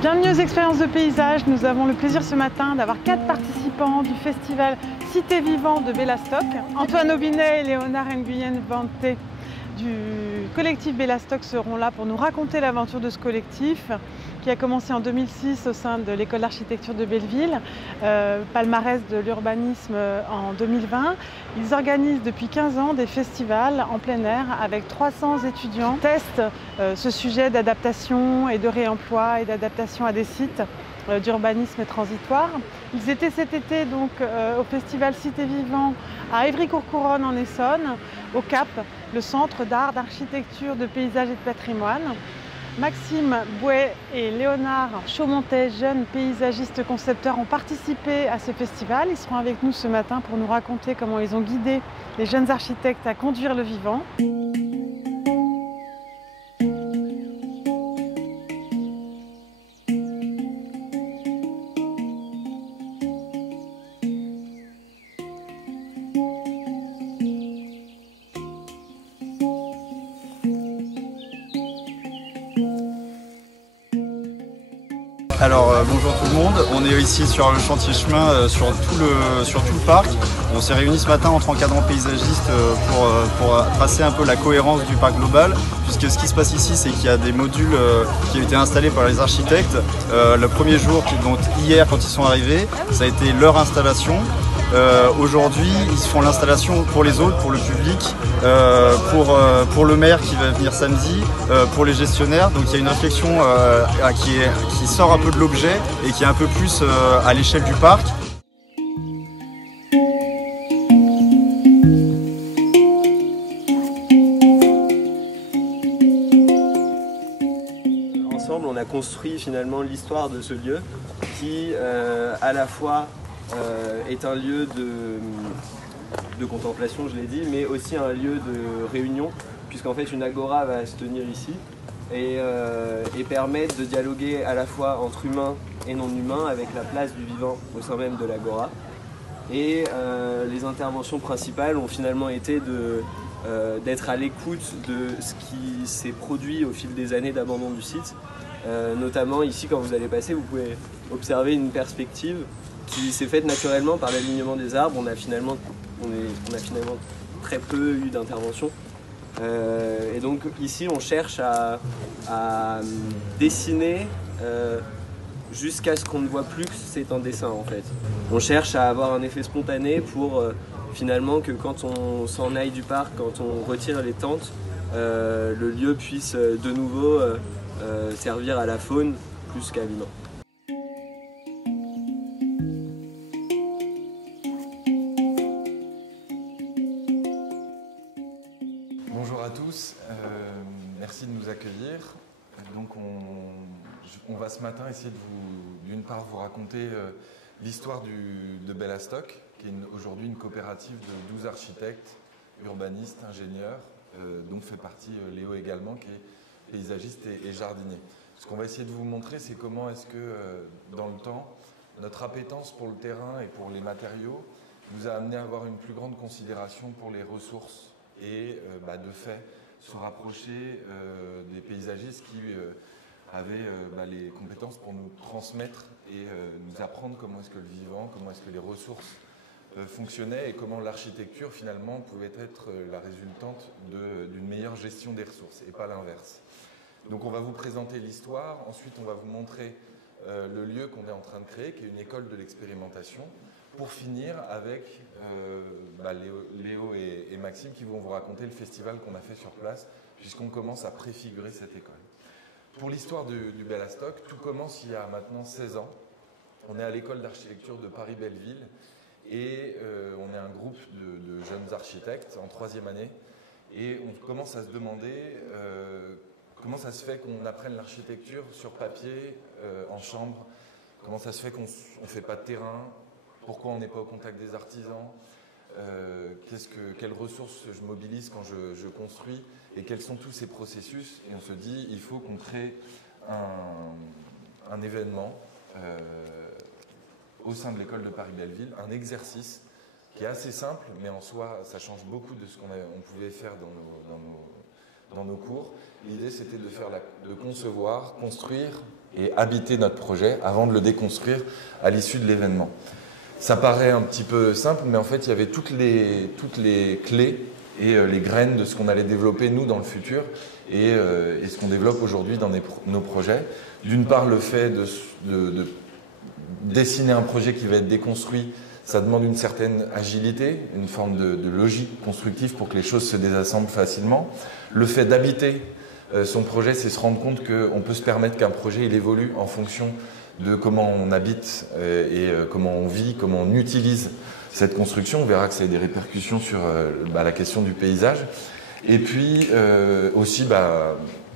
Bienvenue aux expériences de paysage. Nous avons le plaisir ce matin d'avoir 4 participants du festival Cité Vivant de Bellastock. Antoine Aubinet et Léonard Nguyen Vante du collectif Bellastock seront là pour nous raconter l'aventure de ce collectif qui a commencé en 2006 au sein de l'école d'architecture de Belleville, palmarès de l'urbanisme en 2020. Ils organisent depuis 15 ans des festivals en plein air avec 300 étudiants. Ils testent ce sujet d'adaptation et de réemploi et d'adaptation à des sites d'urbanisme transitoire. Ils étaient cet été donc au festival Cité Vivant à Évry-Courcouronnes en Essonne, au CAP, le Centre d'art, d'architecture, de paysage et de patrimoine. Maxime Bouet et Léonard Chaumontet, jeunes paysagistes concepteurs, ont participé à ce festival. Ils seront avec nous ce matin pour nous raconter comment ils ont guidé les jeunes architectes à conduire le vivant. Alors bonjour tout le monde, on est ici sur le chantier chemin sur tout le parc. On s'est réunis ce matin entre encadrants paysagistes pour tracer un peu la cohérence du parc global, puisque ce qui se passe ici, c'est qu'il y a des modules qui ont été installés par les architectes. Le premier jour, donc hier quand ils sont arrivés, ça a été leur installation. Aujourd'hui, ils font l'installation pour les autres, pour le public, pour le maire qui va venir samedi, pour les gestionnaires. Donc il y a une réflexion qui sort un peu de l'objet et qui est un peu plus à l'échelle du parc. Ensemble, on a construit finalement l'histoire de ce lieu qui, à la fois, est un lieu de contemplation, je l'ai dit, mais aussi un lieu de réunion, puisqu'en fait une agora va se tenir ici et permettre de dialoguer à la fois entre humains et non humains avec la place du vivant au sein même de l'agora. Et les interventions principales ont finalement été d'être à l'écoute de ce qui s'est produit au fil des années d'abandon du site. Notamment ici, quand vous allez passer, vous pouvez observer une perspective qui s'est faite naturellement par l'alignement des arbres. On a finalement très peu eu d'intervention. Et donc ici on cherche à dessiner jusqu'à ce qu'on ne voit plus que c'est un dessin en fait. On cherche à avoir un effet spontané pour finalement que quand on s'en aille du parc, quand on retire les tentes, le lieu puisse de nouveau servir à la faune plus qu'à l'humain. Bonjour à tous, merci de nous accueillir. Donc on va ce matin essayer de d'une part vous raconter l'histoire de Bellastock, qui est aujourd'hui une coopérative de 12 architectes, urbanistes, ingénieurs, dont fait partie Léo également, qui est paysagiste et jardinier. Ce qu'on va essayer de vous montrer, c'est comment est-ce que dans le temps, notre appétence pour le terrain et pour les matériaux nous a amené à avoir une plus grande considération pour les ressources et de fait se rapprocher des paysagistes qui avaient les compétences pour nous transmettre et nous apprendre comment est-ce que le vivant, comment est-ce que les ressources fonctionnaient et comment l'architecture finalement pouvait être la résultante d'une meilleure gestion des ressources et pas l'inverse. Donc on va vous présenter l'histoire, ensuite on va vous montrer le lieu qu'on est en train de créer, qui est une école de l'expérimentation, pour finir avec Léo et Maxime qui vont vous raconter le festival qu'on a fait sur place, puisqu'on commence à préfigurer cette école. Pour l'histoire du Bellastock, tout commence il y a maintenant 16 ans. On est à l'école d'architecture de Paris-Belleville et on est un groupe de jeunes architectes en 3e année et on commence à se demander comment ça se fait qu'on apprenne l'architecture sur papier, en chambre, comment ça se fait qu'on ne fait pas de terrain, pourquoi on n'est pas au contact des artisans, quelles ressources je mobilise quand je construis et quels sont tous ces processus. Et on se dit, il faut qu'on crée un événement au sein de l'école de Paris-Belleville, un exercice qui est assez simple, mais en soi, ça change beaucoup de ce qu'on pouvait faire dans nos cours. L'idée, c'était de concevoir, construire et habiter notre projet avant de le déconstruire à l'issue de l'événement. Ça paraît un petit peu simple, mais en fait, il y avait toutes les clés et les graines de ce qu'on allait développer, nous, dans le futur, et ce qu'on développe aujourd'hui dans nos projets. D'une part, le fait de dessiner un projet qui va être déconstruit, ça demande une certaine agilité, une forme de logique constructive pour que les choses se désassemblent facilement. Le fait d'habiter son projet, c'est se rendre compte qu'on peut se permettre qu'un projet il évolue en fonction de comment on habite et comment on vit, comment on utilise cette construction. On verra que ça a des répercussions sur la question du paysage. Et puis aussi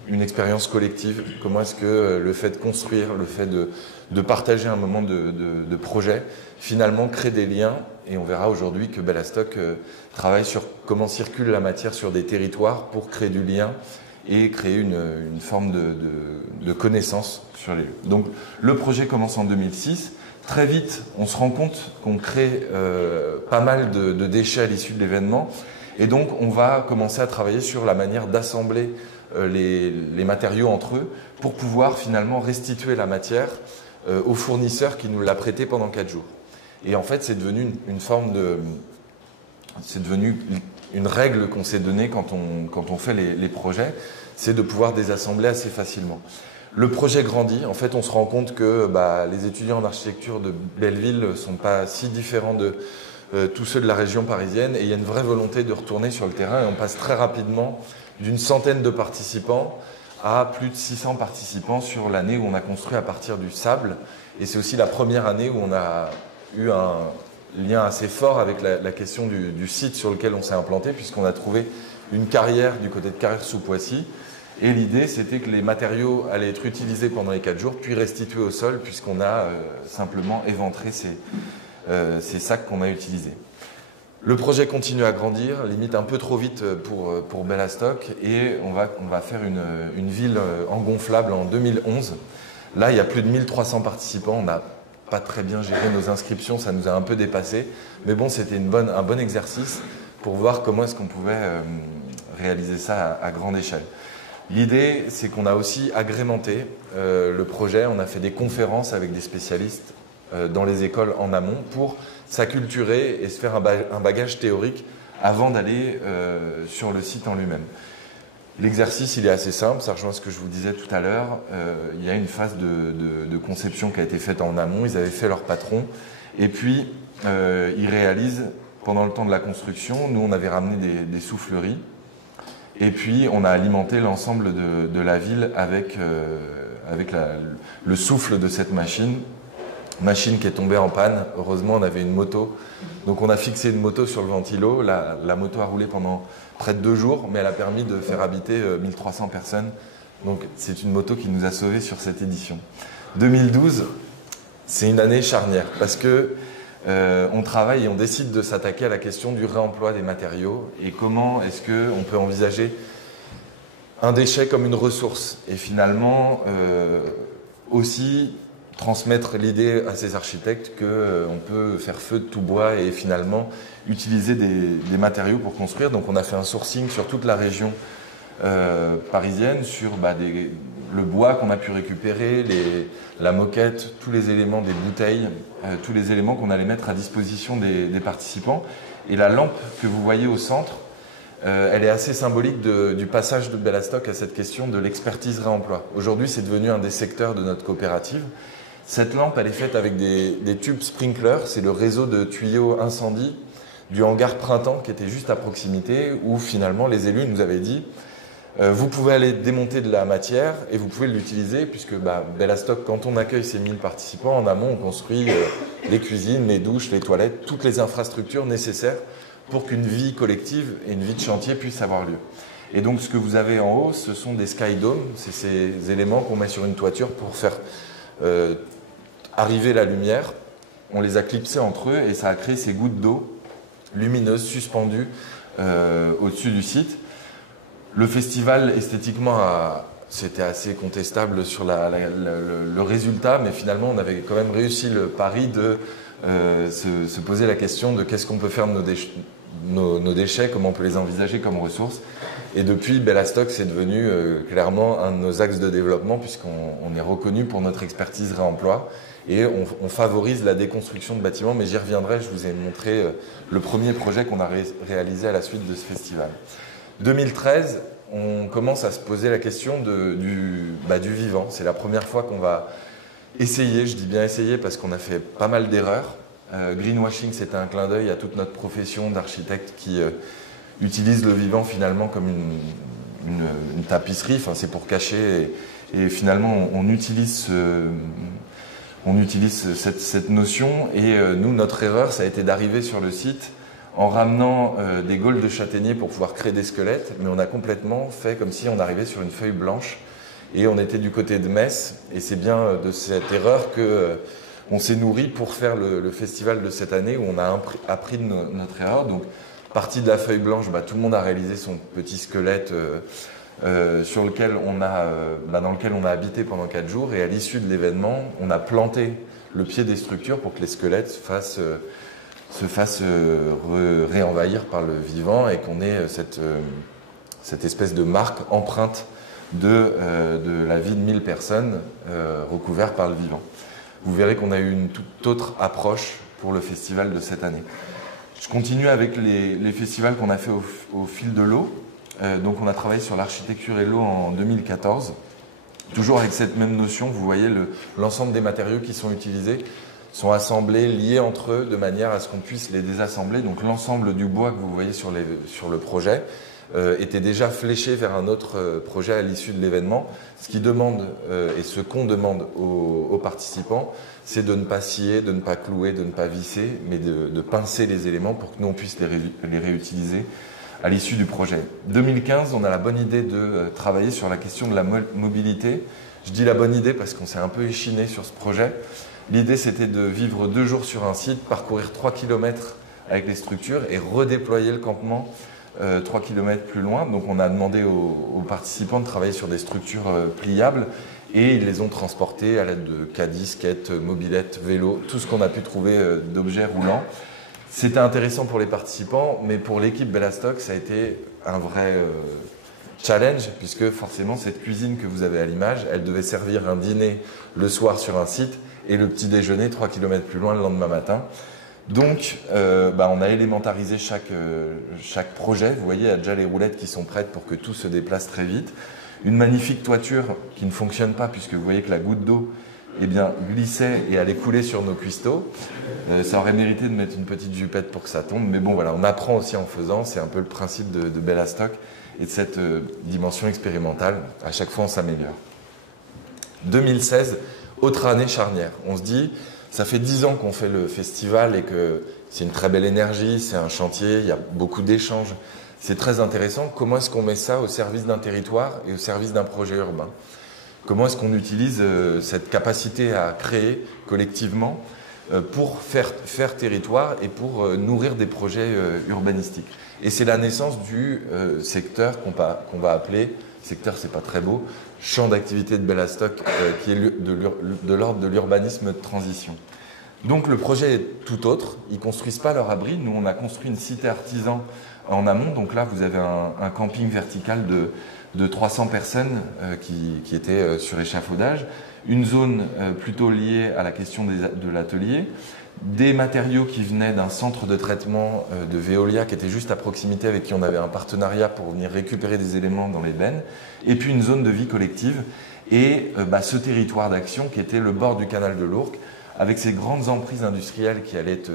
une expérience collective. Comment est-ce que le fait de construire, le fait de partager un moment de projet, finalement crée des liens. Et on verra aujourd'hui que Bellastock travaille sur comment circule la matière sur des territoires pour créer du lien et créer une forme de connaissance sur les lieux. Donc le projet commence en 2006. Très vite, on se rend compte qu'on crée pas mal de déchets à l'issue de l'événement. Et donc, on va commencer à travailler sur la manière d'assembler les matériaux entre eux pour pouvoir finalement restituer la matière au fournisseur qui nous l'a prêté pendant 4 jours. Et en fait, c'est devenu une forme de... C'est devenu une règle qu'on s'est donnée quand on fait les projets, c'est de pouvoir désassembler assez facilement. Le projet grandit. En fait, on se rend compte que les étudiants en architecture de Belleville ne sont pas si différents de tous ceux de la région parisienne. Et il y a une vraie volonté de retourner sur le terrain. Et on passe très rapidement d'une centaine de participants à plus de 600 participants sur l'année où on a construit à partir du sable. Et c'est aussi la première année où on a eu un lien assez fort avec la question du site sur lequel on s'est implanté, puisqu'on a trouvé une carrière du côté de Carrière-sous-Poissy. Et l'idée, c'était que les matériaux allaient être utilisés pendant les 4 jours, puis restitués au sol, puisqu'on a simplement éventré ces sacs qu'on a utilisés. Le projet continue à grandir, limite un peu trop vite pour Bellastock, et on va faire une ville en gonflable en 2011. Là, il y a plus de 1300 participants. On n'a pas très bien géré nos inscriptions, ça nous a un peu dépassé. Mais bon, c'était un bon exercice pour voir comment est-ce qu'on pouvait réaliser ça à grande échelle. L'idée, c'est qu'on a aussi agrémenté le projet. On a fait des conférences avec des spécialistes dans les écoles en amont pour s'acculturer et se faire un bagage théorique avant d'aller sur le site en lui-même. L'exercice, il est assez simple, ça rejoint ce que je vous disais tout à l'heure. Il y a une phase de conception qui a été faite en amont, ils avaient fait leur patron, et puis ils réalisent, pendant le temps de la construction, nous on avait ramené des souffleries, et puis on a alimenté l'ensemble de la ville avec le souffle de cette machine qui est tombée en panne. Heureusement, on avait une moto. Donc on a fixé une moto sur le ventilo. La moto a roulé pendant près de 2 jours, mais elle a permis de faire habiter 1300 personnes. Donc c'est une moto qui nous a sauvés sur cette édition. 2012, c'est une année charnière parce que on travaille et on décide de s'attaquer à la question du réemploi des matériaux et comment est-ce qu'on peut envisager un déchet comme une ressource et finalement aussi transmettre l'idée à ces architectes qu'on peut faire feu de tout bois et finalement utiliser des matériaux pour construire. Donc on a fait un sourcing sur toute la région parisienne, sur le bois qu'on a pu récupérer, la moquette, tous les éléments des bouteilles, tous les éléments qu'on allait mettre à disposition des participants. Et la lampe que vous voyez au centre, elle est assez symbolique du passage de Bellastock à cette question de l'expertise réemploi. Aujourd'hui, c'est devenu un des secteurs de notre coopérative. Cette lampe, elle est faite avec des tubes sprinkler, c'est le réseau de tuyaux incendie du hangar Printemps qui était juste à proximité, où finalement les élus nous avaient dit vous pouvez aller démonter de la matière et vous pouvez l'utiliser, puisque Bellastock, quand on accueille ces 1000 participants, en amont, on construit les cuisines, les douches, les toilettes, toutes les infrastructures nécessaires pour qu'une vie collective et une vie de chantier puisse avoir lieu. Et donc ce que vous avez en haut, ce sont des sky domes, c'est ces éléments qu'on met sur une toiture pour faire arriver la lumière. On les a clipsés entre eux et ça a créé ces gouttes d'eau lumineuses suspendues au-dessus du site. Le festival, esthétiquement, c'était assez contestable sur le résultat, mais finalement, on avait quand même réussi le pari de se poser la question de qu'est-ce qu'on peut faire de nos déchets, comment on peut les envisager comme ressources. Et depuis, Bellastock, c'est devenu clairement un de nos axes de développement puisqu'on est reconnu pour notre expertise réemploi et on favorise la déconstruction de bâtiments, mais j'y reviendrai, je vous ai montré le premier projet qu'on a réalisé à la suite de ce festival. 2013, on commence à se poser la question du vivant. C'est la première fois qu'on va essayer, je dis bien essayer parce qu'on a fait pas mal d'erreurs. Greenwashing, c'était un clin d'œil à toute notre profession d'architecte qui utilise le vivant finalement comme une tapisserie. Enfin, c'est pour cacher et finalement on utilise cette notion. Et nous, notre erreur, ça a été d'arriver sur le site en ramenant des gaules de châtaignier pour pouvoir créer des squelettes, mais on a complètement fait comme si on arrivait sur une feuille blanche et on était du côté de Metz. Et c'est bien de cette erreur que on s'est nourri pour faire le festival de cette année où on a appris de notre erreur. Donc, partie de la feuille blanche, tout le monde a réalisé son petit squelette dans lequel on a habité pendant 4 jours. Et à l'issue de l'événement, on a planté le pied des structures pour que les squelettes se fassent réenvahir par le vivant et qu'on ait cette espèce de marque empreinte de la vie de 1000 personnes recouvertes par le vivant. Vous verrez qu'on a eu une toute autre approche pour le festival de cette année. Je continue avec les festivals qu'on a fait au fil de l'eau. Donc on a travaillé sur l'architecture et l'eau en 2014. Toujours avec cette même notion, vous voyez l'ensemble des matériaux qui sont utilisés sont assemblés, liés entre eux de manière à ce qu'on puisse les désassembler. Donc l'ensemble du bois que vous voyez sur le projet était déjà fléché vers un autre projet à l'issue de l'événement. Ce qui demande et ce qu'on demande aux participants, c'est de ne pas scier, de ne pas clouer, de ne pas visser, mais de pincer les éléments pour que nous on puisse les réutiliser à l'issue du projet. 2015, on a la bonne idée de travailler sur la question de la mobilité. Je dis la bonne idée parce qu'on s'est un peu échiné sur ce projet. L'idée, c'était de vivre 2 jours sur un site, parcourir 3 km avec les structures et redéployer le campement 3 km plus loin. Donc on a demandé aux participants de travailler sur des structures pliables et ils les ont transportées à l'aide de caddies, skates, mobylettes, vélos, tout ce qu'on a pu trouver d'objets roulants. C'était intéressant pour les participants, mais pour l'équipe Bellastock, ça a été un vrai challenge, puisque forcément cette cuisine que vous avez à l'image, elle devait servir un dîner le soir sur un site et le petit déjeuner 3 km plus loin le lendemain matin. Donc, on a élémentarisé chaque projet. Vous voyez, il y a déjà les roulettes qui sont prêtes pour que tout se déplace très vite. Une magnifique toiture qui ne fonctionne pas, puisque vous voyez que la goutte d'eau glissait et allait couler sur nos cuistots. Ça aurait mérité de mettre une petite jupette pour que ça tombe. Mais bon, voilà, on apprend aussi en faisant. C'est un peu le principe de Bellastock et de cette dimension expérimentale. À chaque fois, on s'améliore. 2016, autre année charnière. On se dit, ça fait 10 ans qu'on fait le festival et que c'est une très belle énergie, c'est un chantier, il y a beaucoup d'échanges. C'est très intéressant. Comment est-ce qu'on met ça au service d'un territoire et au service d'un projet urbain ? Comment est-ce qu'on utilise cette capacité à créer collectivement pour faire territoire et pour nourrir des projets urbanistiques ? Et c'est la naissance du secteur qu'on va appeler, secteur c'est pas très beau, champ d'activité de Bellastock qui est de l'ordre de l'urbanisme de transition. Donc le projet est tout autre, ils ne construisent pas leur abri, nous on a construit une cité artisan en amont, donc là vous avez un camping vertical de 300 personnes qui étaient sur échafaudage, une zone plutôt liée à la question de l'atelier, des matériaux qui venaient d'un centre de traitement de Veolia qui était juste à proximité avec qui on avait un partenariat pour venir récupérer des éléments dans les bennes, et puis une zone de vie collective et ce territoire d'action qui était le bord du canal de l'Ourcq avec ces grandes emprises industrielles qui allaient être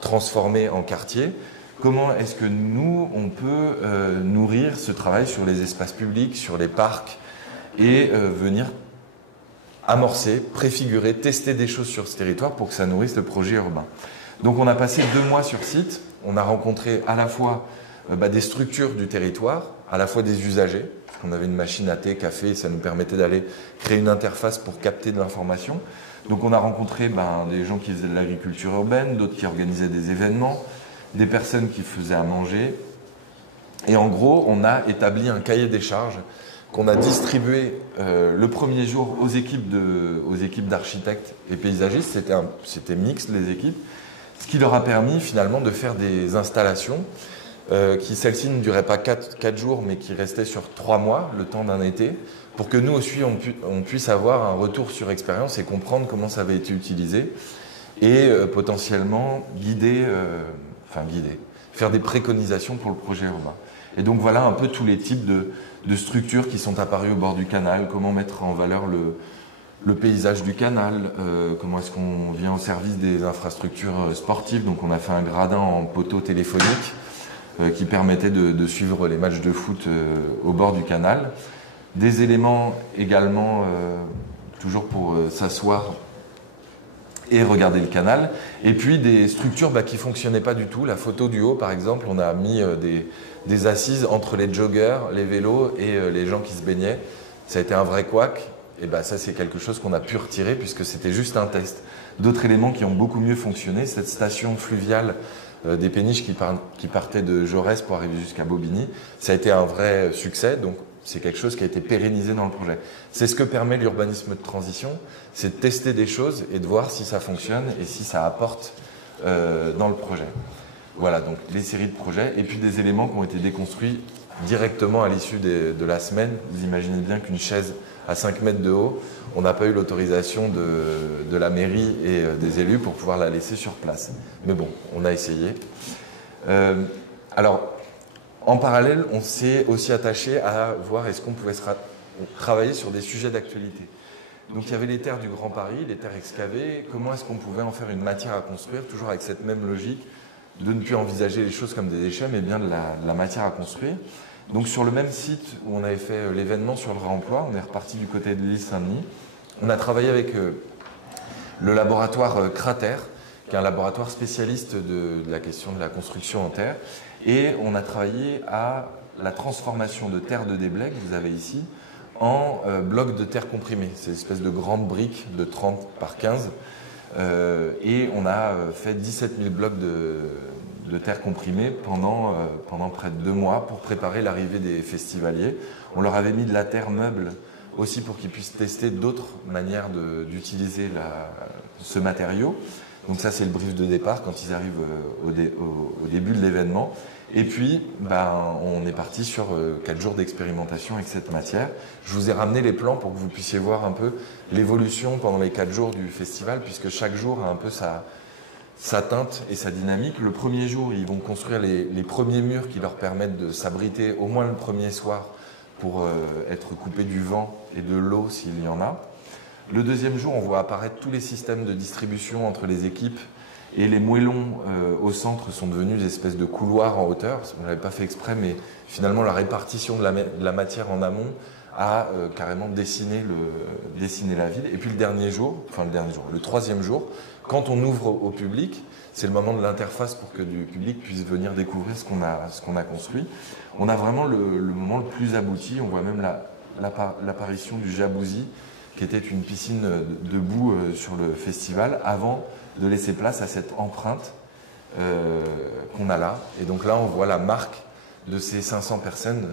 transformées en quartier. Comment est-ce que nous, on peut nourrir ce travail sur les espaces publics, sur les parcs et venir amorcer, préfigurer, tester des choses sur ce territoire pour que ça nourrisse le projet urbain. Donc on a passé 2 mois sur site, on a rencontré à la fois des structures du territoire, à la fois des usagers, parce qu'on avait une machine à thé, café, et ça nous permettait d'aller créer une interface pour capter de l'information. Donc on a rencontré des gens qui faisaient de l'agriculture urbaine, d'autres qui organisaient des événements, des personnes qui faisaient à manger. Et en gros, on a établi un cahier des charges qu'on a distribué le premier jour aux équipes d'architectes et paysagistes. C'était mixte, les équipes. Ce qui leur a permis finalement de faire des installations qui, celles-ci, ne duraient pas 4 jours, mais qui restaient sur 3 mois, le temps d'un été, pour que nous aussi, on puisse avoir un retour sur expérience et comprendre comment ça avait été utilisé et potentiellement faire des préconisations pour le projet urbain. Et donc voilà un peu tous les types de structures qui sont apparues au bord du canal, comment mettre en valeur le paysage du canal, comment est-ce qu'on vient au service des infrastructures sportives. Donc on a fait un gradin en poteau téléphonique qui permettait de suivre les matchs de foot au bord du canal. Des éléments également, toujours pour s'asseoir et regarder le canal. Et puis des structures qui ne fonctionnaient pas du tout. La photo du haut, par exemple, on a mis des assises entre les joggers, les vélos et les gens qui se baignaient. Ça a été un vrai couac. Et ça, c'est quelque chose qu'on a pu retirer puisque c'était juste un test. D'autres éléments qui ont beaucoup mieux fonctionné, cette station fluviale des péniches qui partait de Jaurès pour arriver jusqu'à Bobigny, ça a été un vrai succès. Donc, c'est quelque chose qui a été pérennisé dans le projet. C'est ce que permet l'urbanisme de transition, c'est de tester des choses et de voir si ça fonctionne et si ça apporte dans le projet. Voilà, donc les séries de projets et puis des éléments qui ont été déconstruits directement à l'issue de la semaine. Vous imaginez bien qu'une chaise à 5 mètres de haut, on n'a pas eu l'autorisation de la mairie et des élus pour pouvoir la laisser sur place. Mais bon, on a essayé. Alors, en parallèle, on s'est aussi attaché à voir est-ce qu'on pouvait travailler sur des sujets d'actualité. Donc il y avait les terres du Grand Paris, les terres excavées, comment est-ce qu'on pouvait en faire une matière à construire, toujours avec cette même logique de ne plus envisager les choses comme des déchets, mais bien de la matière à construire. Donc sur le même site où on avait fait l'événement sur le réemploi, on est reparti du côté de l'île Saint-Denis. On a travaillé avec le laboratoire Cratère, qui est un laboratoire spécialiste de la question de la construction en terre. Et on a travaillé à la transformation de terre de déblai, que vous avez ici, en blocs de terre comprimés. C'est une espèce de grande brique de 30 par 15. Et on a fait 17 000 blocs de terre comprimée pendant près de 2 mois pour préparer l'arrivée des festivaliers. On leur avait mis de la terre meuble aussi pour qu'ils puissent tester d'autres manières d'utiliser ce matériau. Donc ça, c'est le brief de départ quand ils arrivent au début de l'événement. Et puis, on est parti sur 4 jours d'expérimentation avec cette matière. Je vous ai ramené les plans pour que vous puissiez voir un peu l'évolution pendant les 4 jours du festival, puisque chaque jour a un peu sa teinte et sa dynamique. Le premier jour, ils vont construire les premiers murs qui leur permettent de s'abriter au moins le premier soir pour être coupés du vent et de l'eau s'il y en a. Le deuxième jour, on voit apparaître tous les systèmes de distribution entre les équipes et les moellons au centre sont devenus des espèces de couloirs en hauteur. On ne l'avait pas fait exprès, mais finalement la répartition de la matière en amont a carrément dessiné la ville. Et puis le troisième jour, quand on ouvre au public, c'est le moment de l'interface pour que du public puisse venir découvrir ce qu'on a construit. On a vraiment le moment le plus abouti. On voit même l'apparition du jacuzzi, qui était une piscine debout sur le festival, avant de laisser place à cette empreinte qu'on a là. Et donc là, on voit la marque de ces 500 personnes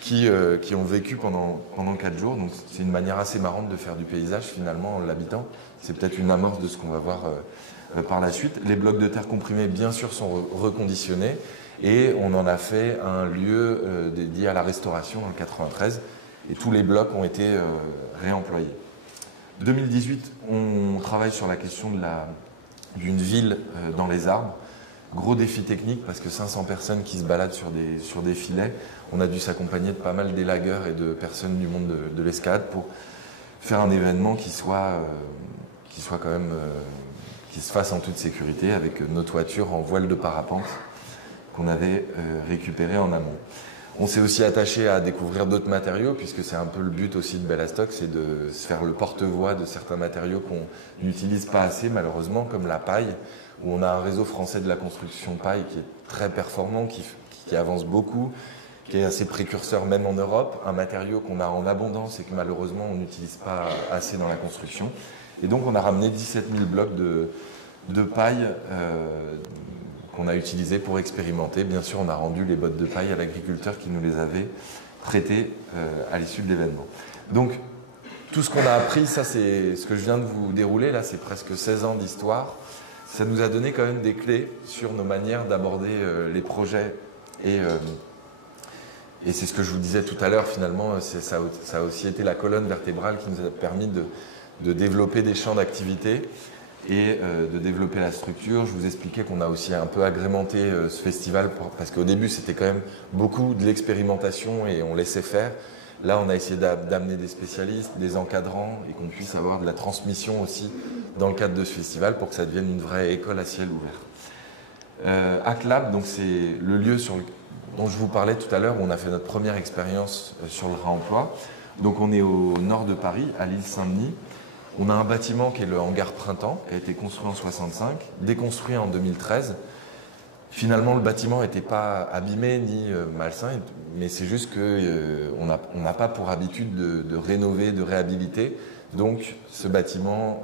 qui ont vécu pendant 4 jours. Donc c'est une manière assez marrante de faire du paysage finalement en l'habitant. C'est peut-être une amorce de ce qu'on va voir par la suite. Les blocs de terre comprimés, bien sûr, sont reconditionnés et on en a fait un lieu dédié à la restauration dans le 93 et tous les blocs ont été réemployés. 2018, on travaille sur la question d'une ville dans les arbres. Gros défi technique parce que 500 personnes qui se baladent sur des filets. On a dû s'accompagner de pas mal d'élagueurs et de personnes du monde de l'escalade pour faire un événement qui soit quand même qui se fasse en toute sécurité avec nos toitures en voile de parapente qu'on avait récupérées en amont. On s'est aussi attaché à découvrir d'autres matériaux, puisque c'est un peu le but aussi de Bellastock, c'est de se faire le porte-voix de certains matériaux qu'on n'utilise pas assez, malheureusement, comme la paille, où on a un réseau français de la construction paille qui est très performant, qui avance beaucoup, qui est assez précurseur même en Europe, un matériau qu'on a en abondance et que malheureusement on n'utilise pas assez dans la construction. Et donc on a ramené 17 000 blocs de paille qu'on a utilisé pour expérimenter. Bien sûr, on a rendu les bottes de paille à l'agriculteur qui nous les avait traitées à l'issue de l'événement. Donc, tout ce qu'on a appris, ça c'est ce que je viens de vous dérouler, là c'est presque 16 ans d'histoire. ça nous a donné quand même des clés sur nos manières d'aborder les projets. Et c'est ce que je vous disais tout à l'heure, finalement, ça a aussi été la colonne vertébrale qui nous a permis de développer des champs d'activité et de développer la structure. Je vous expliquais qu'on a aussi un peu agrémenté ce festival parce qu'au début, c'était quand même beaucoup de l'expérimentation et on laissait faire. Là, on a essayé d'amener des spécialistes, des encadrants et qu'on puisse avoir de la transmission aussi dans le cadre de ce festival pour que ça devienne une vraie école à ciel ouvert. HackLab, donc c'est le lieu dont je vous parlais tout à l'heure où on a fait notre première expérience sur le réemploi. Donc on est au nord de Paris, à l'île Saint-Denis. On a un bâtiment qui est le hangar Printemps, qui a été construit en 1965, déconstruit en 2013. Finalement, le bâtiment n'était pas abîmé ni malsain, mais c'est juste qu'on n'a pas pour habitude de rénover, de réhabiliter. Donc, ce bâtiment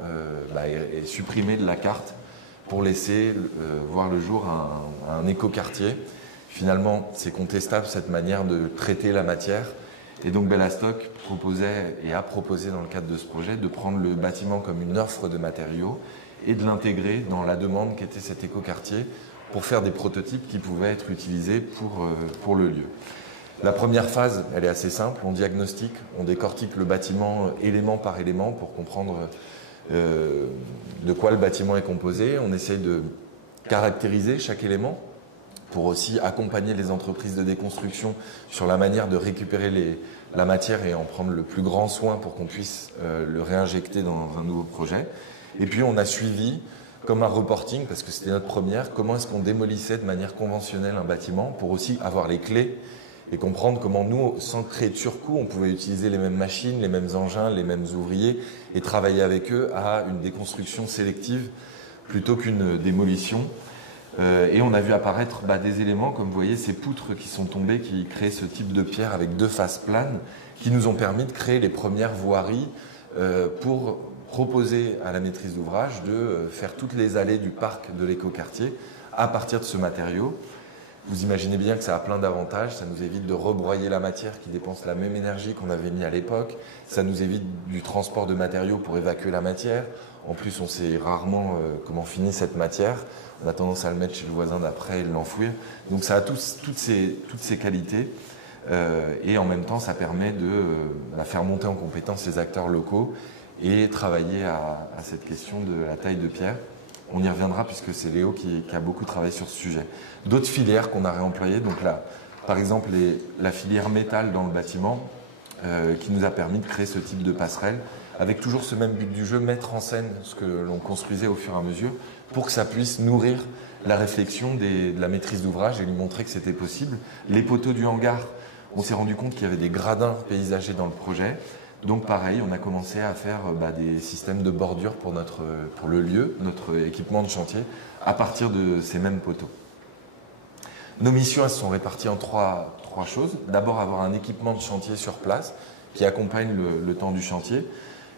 est supprimé de la carte pour laisser voir le jour un écoquartier. Finalement, c'est contestable cette manière de traiter la matière. Et donc, Bellastock proposait et a proposé dans le cadre de ce projet de prendre le bâtiment comme une offre de matériaux et de l'intégrer dans la demande qu'était cet écoquartier pour faire des prototypes qui pouvaient être utilisés pour le lieu. La première phase, elle est assez simple, on diagnostique, on décortique le bâtiment élément par élément pour comprendre de quoi le bâtiment est composé. On essaye de caractériser chaque élément pour aussi accompagner les entreprises de déconstruction sur la manière de récupérer la matière et en prendre le plus grand soin pour qu'on puisse le réinjecter dans un nouveau projet. Et puis on a suivi comme un reporting, parce que c'était notre première, comment est-ce qu'on démolissait de manière conventionnelle un bâtiment pour aussi avoir les clés et comprendre comment nous, sans créer de surcoût, on pouvait utiliser les mêmes machines, les mêmes engins, les mêmes ouvriers et travailler avec eux à une déconstruction sélective plutôt qu'une démolition. Et on a vu apparaître des éléments, comme vous voyez, ces poutres qui sont tombées, qui créent ce type de pierre avec deux faces planes, qui nous ont permis de créer les premières voiries pour proposer à la maîtrise d'ouvrage de faire toutes les allées du parc de l'écoquartier à partir de ce matériau. Vous imaginez bien que ça a plein d'avantages, ça nous évite de rebroyer la matière qui dépense la même énergie qu'on avait mis à l'époque, ça nous évite du transport de matériaux pour évacuer la matière. En plus, on sait rarement comment finit cette matière, on a tendance à le mettre chez le voisin d'après et l'enfouir. Donc ça a toutes ces qualités et en même temps ça permet de faire monter en compétence les acteurs locaux et travailler à cette question de la taille de pierre. On y reviendra puisque c'est Léo qui a beaucoup travaillé sur ce sujet. D'autres filières qu'on a réemployées, donc là, par exemple la filière métal dans le bâtiment, qui nous a permis de créer ce type de passerelle, avec toujours ce même but du jeu, mettre en scène ce que l'on construisait au fur et à mesure, pour que ça puisse nourrir la réflexion de la maîtrise d'ouvrage et lui montrer que c'était possible. Les poteaux du hangar, on s'est rendu compte qu'il y avait des gradins paysagers dans le projet. Donc pareil, on a commencé à faire des systèmes de bordure pour le lieu, notre équipement de chantier, à partir de ces mêmes poteaux. Nos missions, elles se sont réparties en trois choses. D'abord, avoir un équipement de chantier sur place qui accompagne le temps du chantier.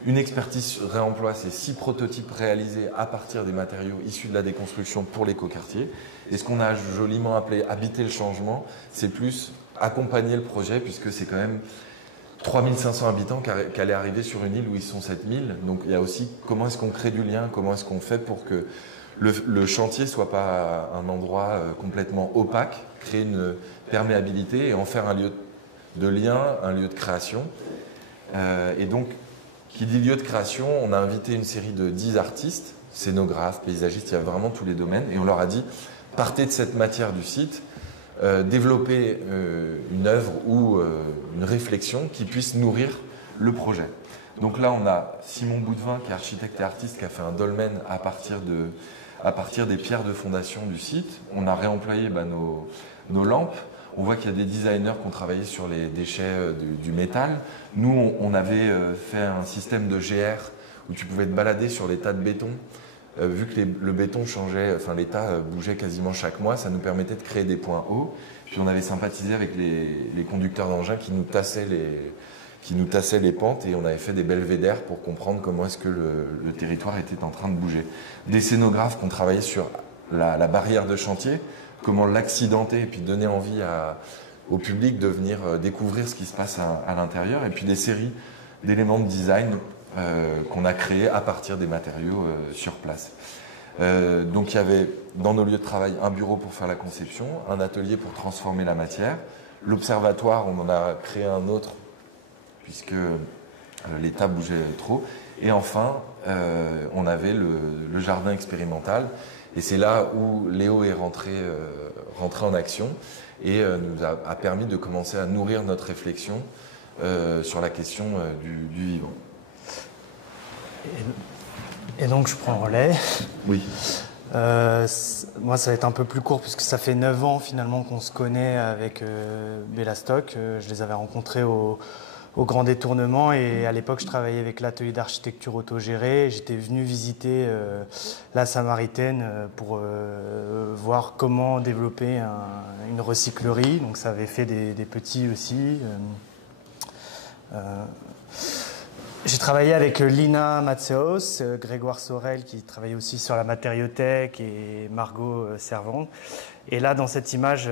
Une expertise réemploi, c'est 6 prototypes réalisés à partir des matériaux issus de la déconstruction pour l'écoquartier. Et ce qu'on a joliment appelé habiter le changement, c'est plus accompagner le projet puisque c'est quand même 3500 habitants qui allaient arriver sur une île où ils sont 7000. Donc il y a aussi comment est-ce qu'on crée du lien, comment est-ce qu'on fait pour que le chantier ne soit pas un endroit complètement opaque, créer une perméabilité et en faire un lieu de lien, un lieu de création. Et donc, qui dit lieu de création, on a invité une série de 10 artistes, scénographes, paysagistes, il y a vraiment tous les domaines, et on leur a dit, partez de cette matière du site, développer une œuvre ou une réflexion qui puisse nourrir le projet. Donc là, on a Simon Boudvin, qui est architecte et artiste, qui a fait un dolmen à partir des pierres de fondation du site. On a réemployé nos lampes. On voit qu'il y a des designers qui ont travaillé sur les déchets du métal. Nous, on avait fait un système de GR où tu pouvais te balader sur les tas de béton. Vu que le béton changeait, enfin l'état bougeait quasiment chaque mois, ça nous permettait de créer des points hauts. Puis on avait sympathisé avec les conducteurs d'engins qui nous tassaient les pentes et on avait fait des belvédères pour comprendre comment est-ce que le territoire était en train de bouger. Des scénographes qui ont travaillé sur la barrière de chantier, comment l'accidenter et puis donner envie au public de venir découvrir ce qui se passe à l'intérieur. Et puis des séries d'éléments de design qu'on a créés à partir des matériaux sur place. Donc il y avait dans nos lieux de travail un bureau pour faire la conception, un atelier pour transformer la matière, l'observatoire, on en a créé un autre puisque l'État bougeait trop, et enfin on avait le jardin expérimental, et c'est là où Léo est rentré en action et nous a permis de commencer à nourrir notre réflexion sur la question du vivant. Et donc je prends le relais. Oui. Moi ça va être un peu plus court puisque ça fait 9 ans finalement qu'on se connaît avec Bellastock. Je les avais rencontrés au Grand Détournement et à l'époque je travaillais avec l'atelier d'architecture autogérée. J'étais venu visiter la Samaritaine pour voir comment développer une recyclerie. Donc ça avait fait des petits aussi. J'ai travaillé avec Lina Matseos, Grégoire Sorel qui travaillait aussi sur la matériothèque et Margot Servante. Et là, dans cette image,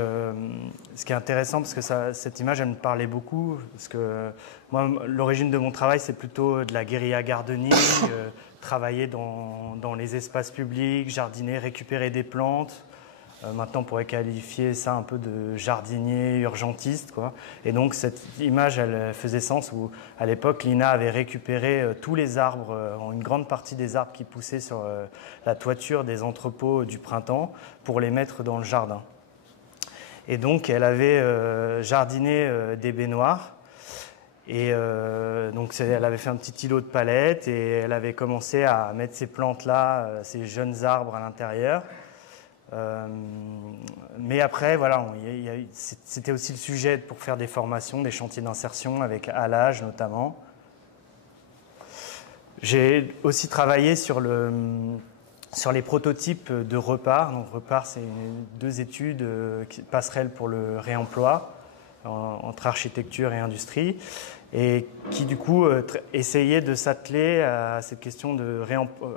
ce qui est intéressant, parce que cette image, elle me parlait beaucoup, parce que moi, l'origine de mon travail, c'est plutôt de la guérilla gardening, travailler dans les espaces publics, jardiner, récupérer des plantes. Maintenant, on pourrait qualifier ça un peu de jardinier urgentiste, quoi. Et donc, cette image, elle faisait sens où, à l'époque, Lina avait récupéré tous les arbres, une grande partie des arbres qui poussaient sur la toiture des entrepôts du printemps pour les mettre dans le jardin. Et donc, elle avait jardiné des baignoires. Et donc, elle avait fait un petit îlot de palette et elle avait commencé à mettre ces plantes-là, ces jeunes arbres à l'intérieur. Mais après, voilà, c'était aussi le sujet pour faire des formations, des chantiers d'insertion avec Alage notamment. J'ai aussi travaillé sur les prototypes de Repart. Donc Repart, c'est 2 études passerelles pour le réemploi entre architecture et industrie, et qui du coup essayaient de s'atteler à cette question de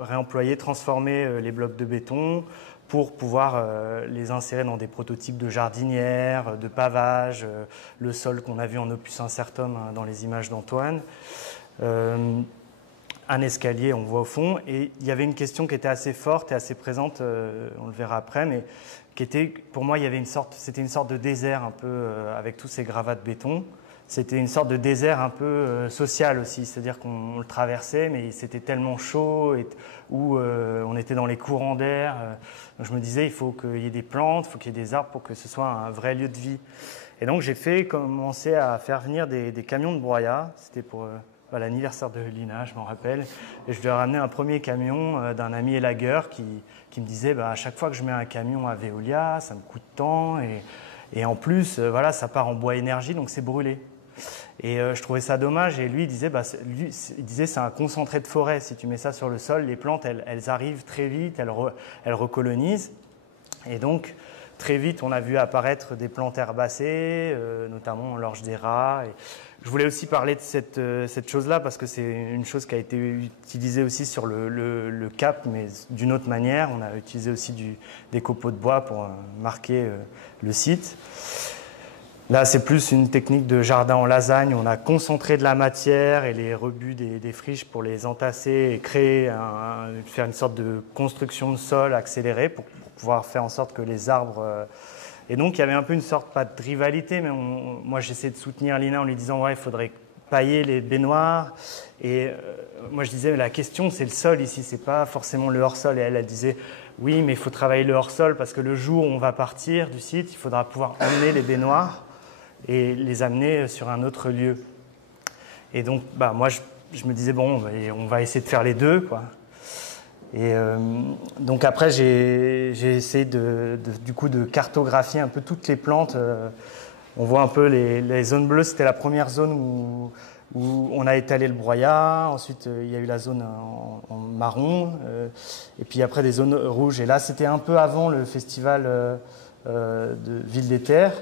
réemployer, transformer les blocs de béton pour pouvoir les insérer dans des prototypes de jardinières, de pavage, le sol qu'on a vu en opus incertum dans les images d'Antoine, un escalier, on voit au fond. Et il y avait une question qui était assez forte et assez présente, on le verra après, mais qui était, pour moi, c'était une sorte de désert un peu avec tous ces gravats de béton. C'était une sorte de désert un peu social aussi, c'est-à-dire qu'on le traversait, mais c'était tellement chaud où on était dans les courants d'air. Donc je me disais, il faut qu'il y ait des plantes, il faut qu'il y ait des arbres pour que ce soit un vrai lieu de vie. Et donc j'ai commencé à faire venir des camions de broyat. C'était pour l'anniversaire de Lina, je m'en rappelle. Et je lui ai ramené un premier camion d'un ami élagueur qui me disait, à chaque fois que je mets un camion à Veolia, ça me coûte tant. Et en plus, ça part en bois énergie, donc c'est brûlé. Et je trouvais ça dommage, et lui il disait c'est un concentré de forêt, si tu mets ça sur le sol, les plantes elles arrivent très vite, elles recolonisent, et donc très vite on a vu apparaître des plantes herbacées, notamment l'orge des rats. Et je voulais aussi parler de cette chose-là parce que c'est une chose qui a été utilisée aussi sur le Cap, mais d'une autre manière. On a utilisé aussi des copeaux de bois pour marquer le site. Là, c'est plus une technique de jardin en lasagne. On a concentré de la matière et les rebuts des friches pour les entasser et faire une sorte de construction de sol accélérée pour pouvoir faire en sorte que les arbres... Et donc, il y avait un peu une sorte, pas de rivalité, mais moi, j'essayais de soutenir Lina en lui disant ouais, il faudrait pailler les baignoires. Et moi, je disais la question, c'est le sol ici, c'est pas forcément le hors-sol. Et elle disait oui, mais il faut travailler le hors-sol parce que le jour où on va partir du site, il faudra pouvoir emmener les baignoires et les amener sur un autre lieu. Et donc, moi, je me disais, bon, on va essayer de faire les deux, quoi. Et donc après, j'ai essayé du coup de cartographier un peu toutes les plantes. On voit un peu les zones bleues, c'était la première zone où on a étalé le broyat. Ensuite, il y a eu la zone en marron, et puis après des zones rouges. Et là, c'était un peu avant le festival de Ville des Terres.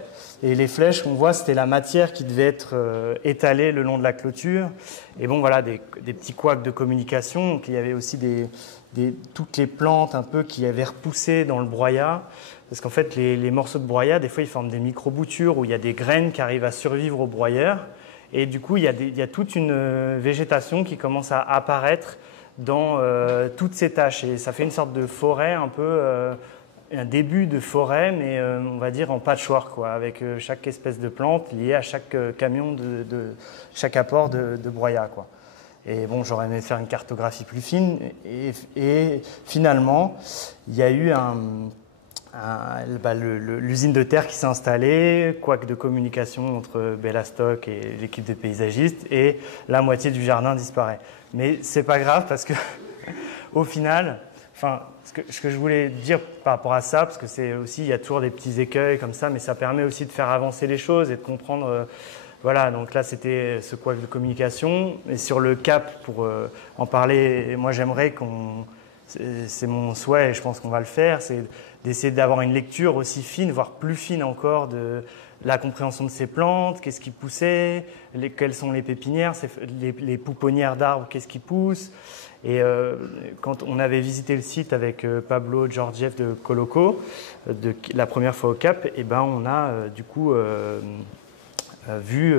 Et les flèches qu'on voit, c'était la matière qui devait être étalée le long de la clôture. Et bon, voilà, des petits couacs de communication. Donc, il y avait aussi toutes les plantes un peu qui avaient repoussé dans le broyat. Parce qu'en fait, les morceaux de broyat, des fois, ils forment des micro-boutures où il y a des graines qui arrivent à survivre au broyeur. Et du coup, il y a toute une végétation qui commence à apparaître dans toutes ces tâches. Et ça fait une sorte de forêt un peu, un début de forêt, mais on va dire en patchwork, quoi, avec chaque espèce de plante liée à chaque camion, chaque apport de broyat, quoi. Et bon, j'aurais aimé faire une cartographie plus fine. Et finalement, il y a eu l'usine de terre qui s'est installée, couac de communication entre Bellastock et l'équipe des paysagistes, et la moitié du jardin disparaît. Mais c'est pas grave parce que, au final, enfin, ce que je voulais dire par rapport à ça, parce que c'est aussi, il y a toujours des petits écueils comme ça, mais ça permet aussi de faire avancer les choses et de comprendre. Voilà, donc là c'était ce couac de communication. Et sur le cap, pour en parler, moi j'aimerais c'est mon souhait et je pense qu'on va le faire, c'est d'essayer d'avoir une lecture aussi fine, voire plus fine encore, de la compréhension de ces plantes, qu'est-ce qui poussait, quelles sont les pépinières, les pouponnières d'arbres, qu'est-ce qui pousse. Et quand on avait visité le site avec Pablo Georgiev de Coloco, la première fois au Cap, et ben on a du coup vu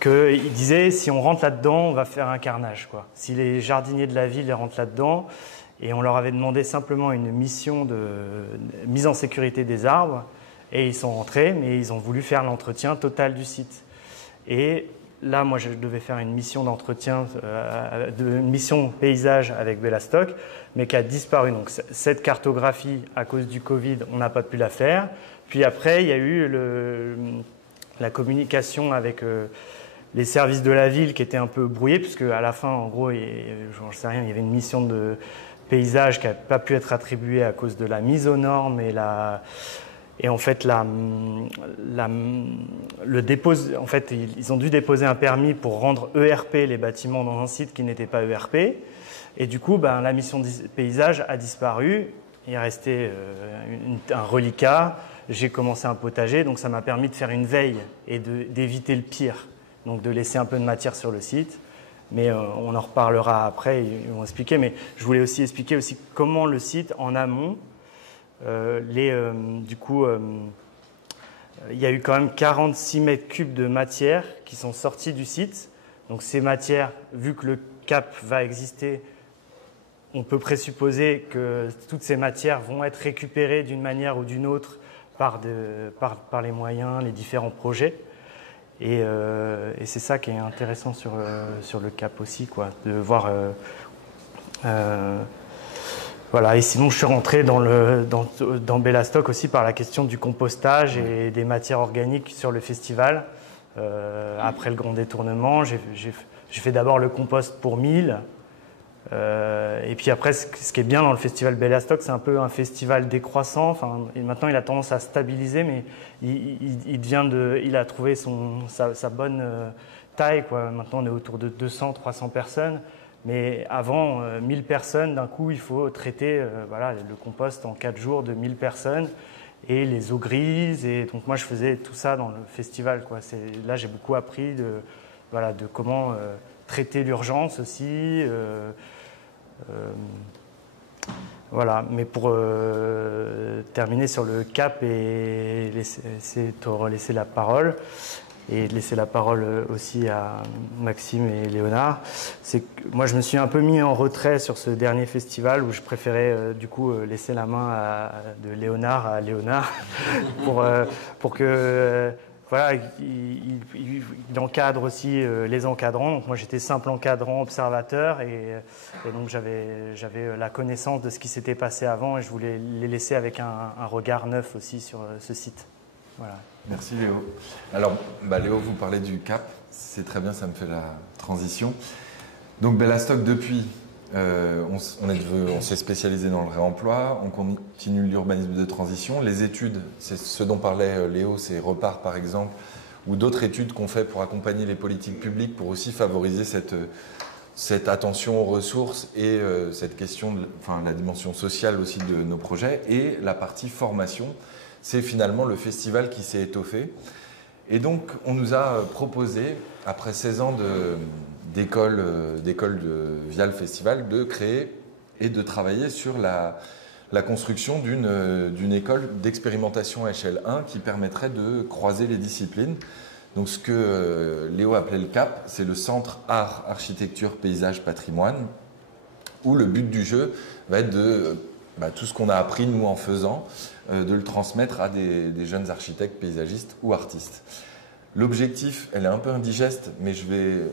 qu'il disait si on rentre là-dedans, on va faire un carnage, quoi. Si les jardiniers de la ville rentrent là-dedans, et on leur avait demandé simplement une mission de mise en sécurité des arbres, et ils sont rentrés, mais ils ont voulu faire l'entretien total du site. Et là, moi, je devais faire une mission d'entretien, une mission paysage avec Bellastock, mais qui a disparu. Donc cette cartographie, à cause du Covid, on n'a pas pu la faire. Puis après, il y a eu la communication avec les services de la ville qui était un peu brouillée, puisque à la fin, en gros, j'en sais rien, il y avait une mission de paysage qui n'a pas pu être attribuée à cause de la mise aux normes et en fait, le dépôt, en fait, ils ont dû déposer un permis pour rendre ERP les bâtiments dans un site qui n'était pas ERP. Et du coup, la mission de paysage a disparu. Il est resté un reliquat. J'ai commencé un potager, donc ça m'a permis de faire une veille et d'éviter le pire. Donc de laisser un peu de matière sur le site. Mais on en reparlera après, ils vont expliquer. Mais je voulais aussi expliquer aussi comment le site, en amont, du coup, il y a eu quand même 46 mètres cubes de matière qui sont sortis du site. Donc ces matières, vu que le cap va exister, on peut présupposer que toutes ces matières vont être récupérées d'une manière ou d'une autre par les moyens, les différents projets. Et c'est ça qui est intéressant sur le cap aussi, quoi, de voir. Voilà. Et sinon, je suis rentré dans Bellastock aussi par la question du compostage et des matières organiques sur le festival. Après le grand détournement, j'ai fait d'abord le compost pour 1000. Et puis après, ce qui est bien dans le festival Bellastock, c'est un peu un festival décroissant. Enfin, et maintenant, il a tendance à stabiliser, mais il a trouvé sa bonne taille, quoi. Maintenant, on est autour de 200-300 personnes. Mais avant, 1000 personnes, d'un coup, il faut traiter le compost en 4 jours de 1000 personnes et les eaux grises. Et donc moi, je faisais tout ça dans le festival, quoi. Là, j'ai beaucoup appris de comment traiter l'urgence aussi. Voilà. Mais pour terminer sur le cap et laisser la parole, et de laisser la parole aussi à Maxime et Léonard, c'est que moi je me suis un peu mis en retrait sur ce dernier festival où je préférais laisser la main de Léonard à Léonard pour que il encadre aussi les encadrants. Donc moi j'étais simple encadrant, observateur et donc j'avais la connaissance de ce qui s'était passé avant et je voulais les laisser avec un regard neuf aussi sur ce site. Voilà. Merci Léo. Alors, Léo, vous parlez du cap, c'est très bien, ça me fait la transition. Donc Bellastock, depuis, on s'est spécialisé dans le réemploi, on continue l'urbanisme de transition. Les études, c'est ce dont parlait Léo, c'est Repart par exemple, ou d'autres études qu'on fait pour accompagner les politiques publiques, pour aussi favoriser cette attention aux ressources et cette question, la dimension sociale aussi de nos projets, et la partie formation. C'est finalement le festival qui s'est étoffé. Et donc, on nous a proposé, après 16 ans d'école via le festival, de créer et de travailler sur la construction d'une école d'expérimentation à échelle 1 qui permettrait de croiser les disciplines. Donc, ce que Léo appelait le CAP, c'est le Centre Art, Architecture, Paysage, Patrimoine. où le but du jeu va être de tout ce qu'on a appris nous en faisant, de le transmettre à des jeunes architectes, paysagistes ou artistes. L'objectif, elle est un peu indigeste, mais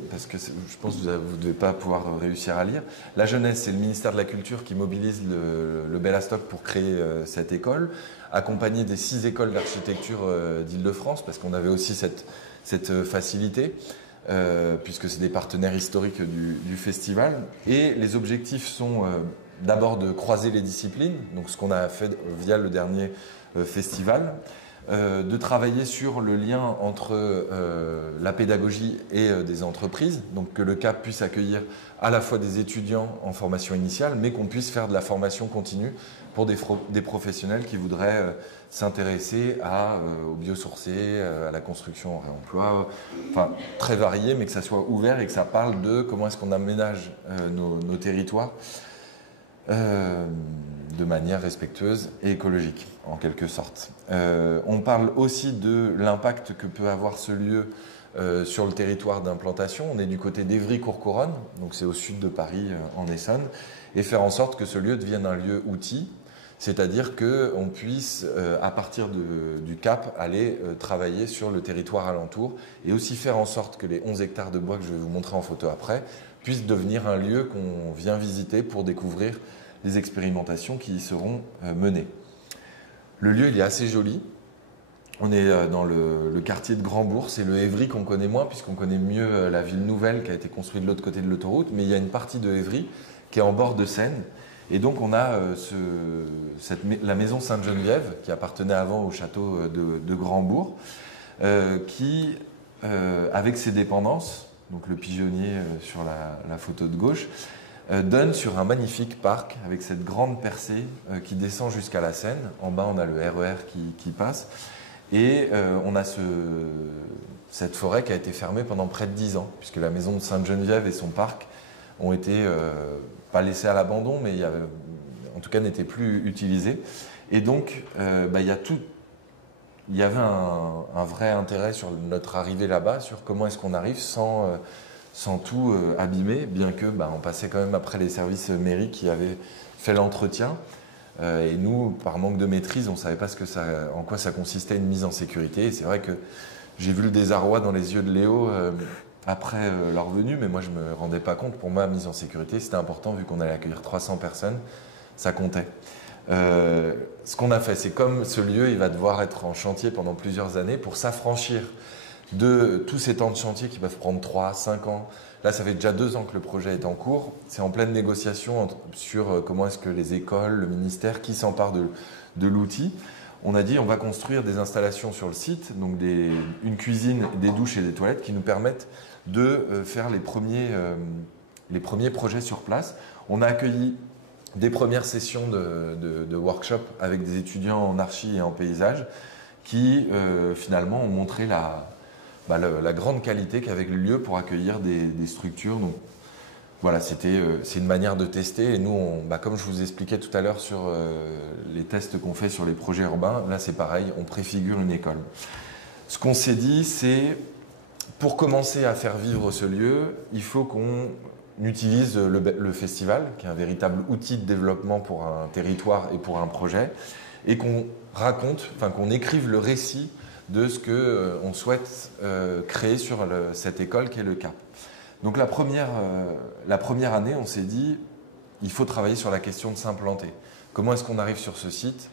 parce que je pense que vous ne devez pas pouvoir réussir à lire. La jeunesse, c'est le ministère de la Culture qui mobilise le Bellastock pour créer cette école, accompagné des 6 écoles d'architecture d'Île-de-France, parce qu'on avait aussi cette facilité, puisque c'est des partenaires historiques du festival. Et les objectifs sont d'abord de croiser les disciplines, donc ce qu'on a fait via le dernier festival, de travailler sur le lien entre la pédagogie et des entreprises, donc que le CAP puisse accueillir à la fois des étudiants en formation initiale, mais qu'on puisse faire de la formation continue pour des professionnels qui voudraient s'intéresser au biosourcé, à la construction en réemploi, enfin très varié, mais que ça soit ouvert et que ça parle de comment est-ce qu'on aménage nos territoires de manière respectueuse et écologique, en quelque sorte. On parle aussi de l'impact que peut avoir ce lieu sur le territoire d'implantation. On est du côté d'Évry-Courcouronnes, donc c'est au sud de Paris, en Essonne, et faire en sorte que ce lieu devienne un lieu outil, c'est-à-dire qu'on puisse, à partir du CAP, aller travailler sur le territoire alentour, et aussi faire en sorte que les 11 hectares de bois que je vais vous montrer en photo après puissent devenir un lieu qu'on vient visiter pour découvrir les expérimentations qui y seront menées. Le lieu, il est assez joli. On est dans le quartier de Grand-Bourg. C'est le Évry qu'on connaît moins, puisqu'on connaît mieux la ville nouvelle qui a été construite de l'autre côté de l'autoroute. Mais il y a une partie de Évry qui est en bord de Seine. Et donc, on a la maison Sainte-Geneviève, qui appartenait avant au château de Grand-Bourg, qui, avec ses dépendances, donc le pigeonnier sur la photo de gauche, donne sur un magnifique parc avec cette grande percée qui descend jusqu'à la Seine. En bas, on a le RER qui passe. Et on a cette forêt qui a été fermée pendant près de 10 ans, puisque la maison de Sainte-Geneviève et son parc ont été pas laissés à l'abandon, mais en tout cas n'étaient plus utilisés. Et donc, il y avait un vrai intérêt sur notre arrivée là-bas, sur comment est-ce qu'on arrive sans tout abîmer, bien que on passait quand même après les services mairie qui avaient fait l'entretien. Et nous, par manque de maîtrise, on ne savait pas en quoi ça consistait une mise en sécurité. Et c'est vrai que j'ai vu le désarroi dans les yeux de Léo après leur venue, mais moi je ne me rendais pas compte. Pour moi, mise en sécurité, c'était important vu qu'on allait accueillir 300 personnes, ça comptait. Ce qu'on a fait, c'est comme ce lieu, il va devoir être en chantier pendant plusieurs années pour s'affranchir de tous ces temps de chantier qui peuvent prendre 3, 5 ans. Là, ça fait déjà 2 ans que le projet est en cours. C'est en pleine négociation sur comment est-ce que les écoles, le ministère, qui s'empare de l'outil. On a dit on va construire des installations sur le site, donc une cuisine, des douches et des toilettes qui nous permettent de faire les premiers projets sur place. On a accueilli des premières sessions de workshop avec des étudiants en archi et en paysage qui finalement ont montré la grande qualité qu'avait le lieu pour accueillir des structures. Donc voilà, c'est une manière de tester. Et nous, comme je vous expliquais tout à l'heure sur les tests qu'on fait sur les projets urbains, là c'est pareil, on préfigure une école. Ce qu'on s'est dit, c'est pour commencer à faire vivre ce lieu, il faut qu'on utilise le festival, qui est un véritable outil de développement pour un territoire et pour un projet, et qu'on qu'on écrive le récit de ce qu'on souhaite créer sur cette école qui est le CAP. Donc la première année, on s'est dit, il faut travailler sur la question de s'implanter. Comment est-ce qu'on arrive sur ce site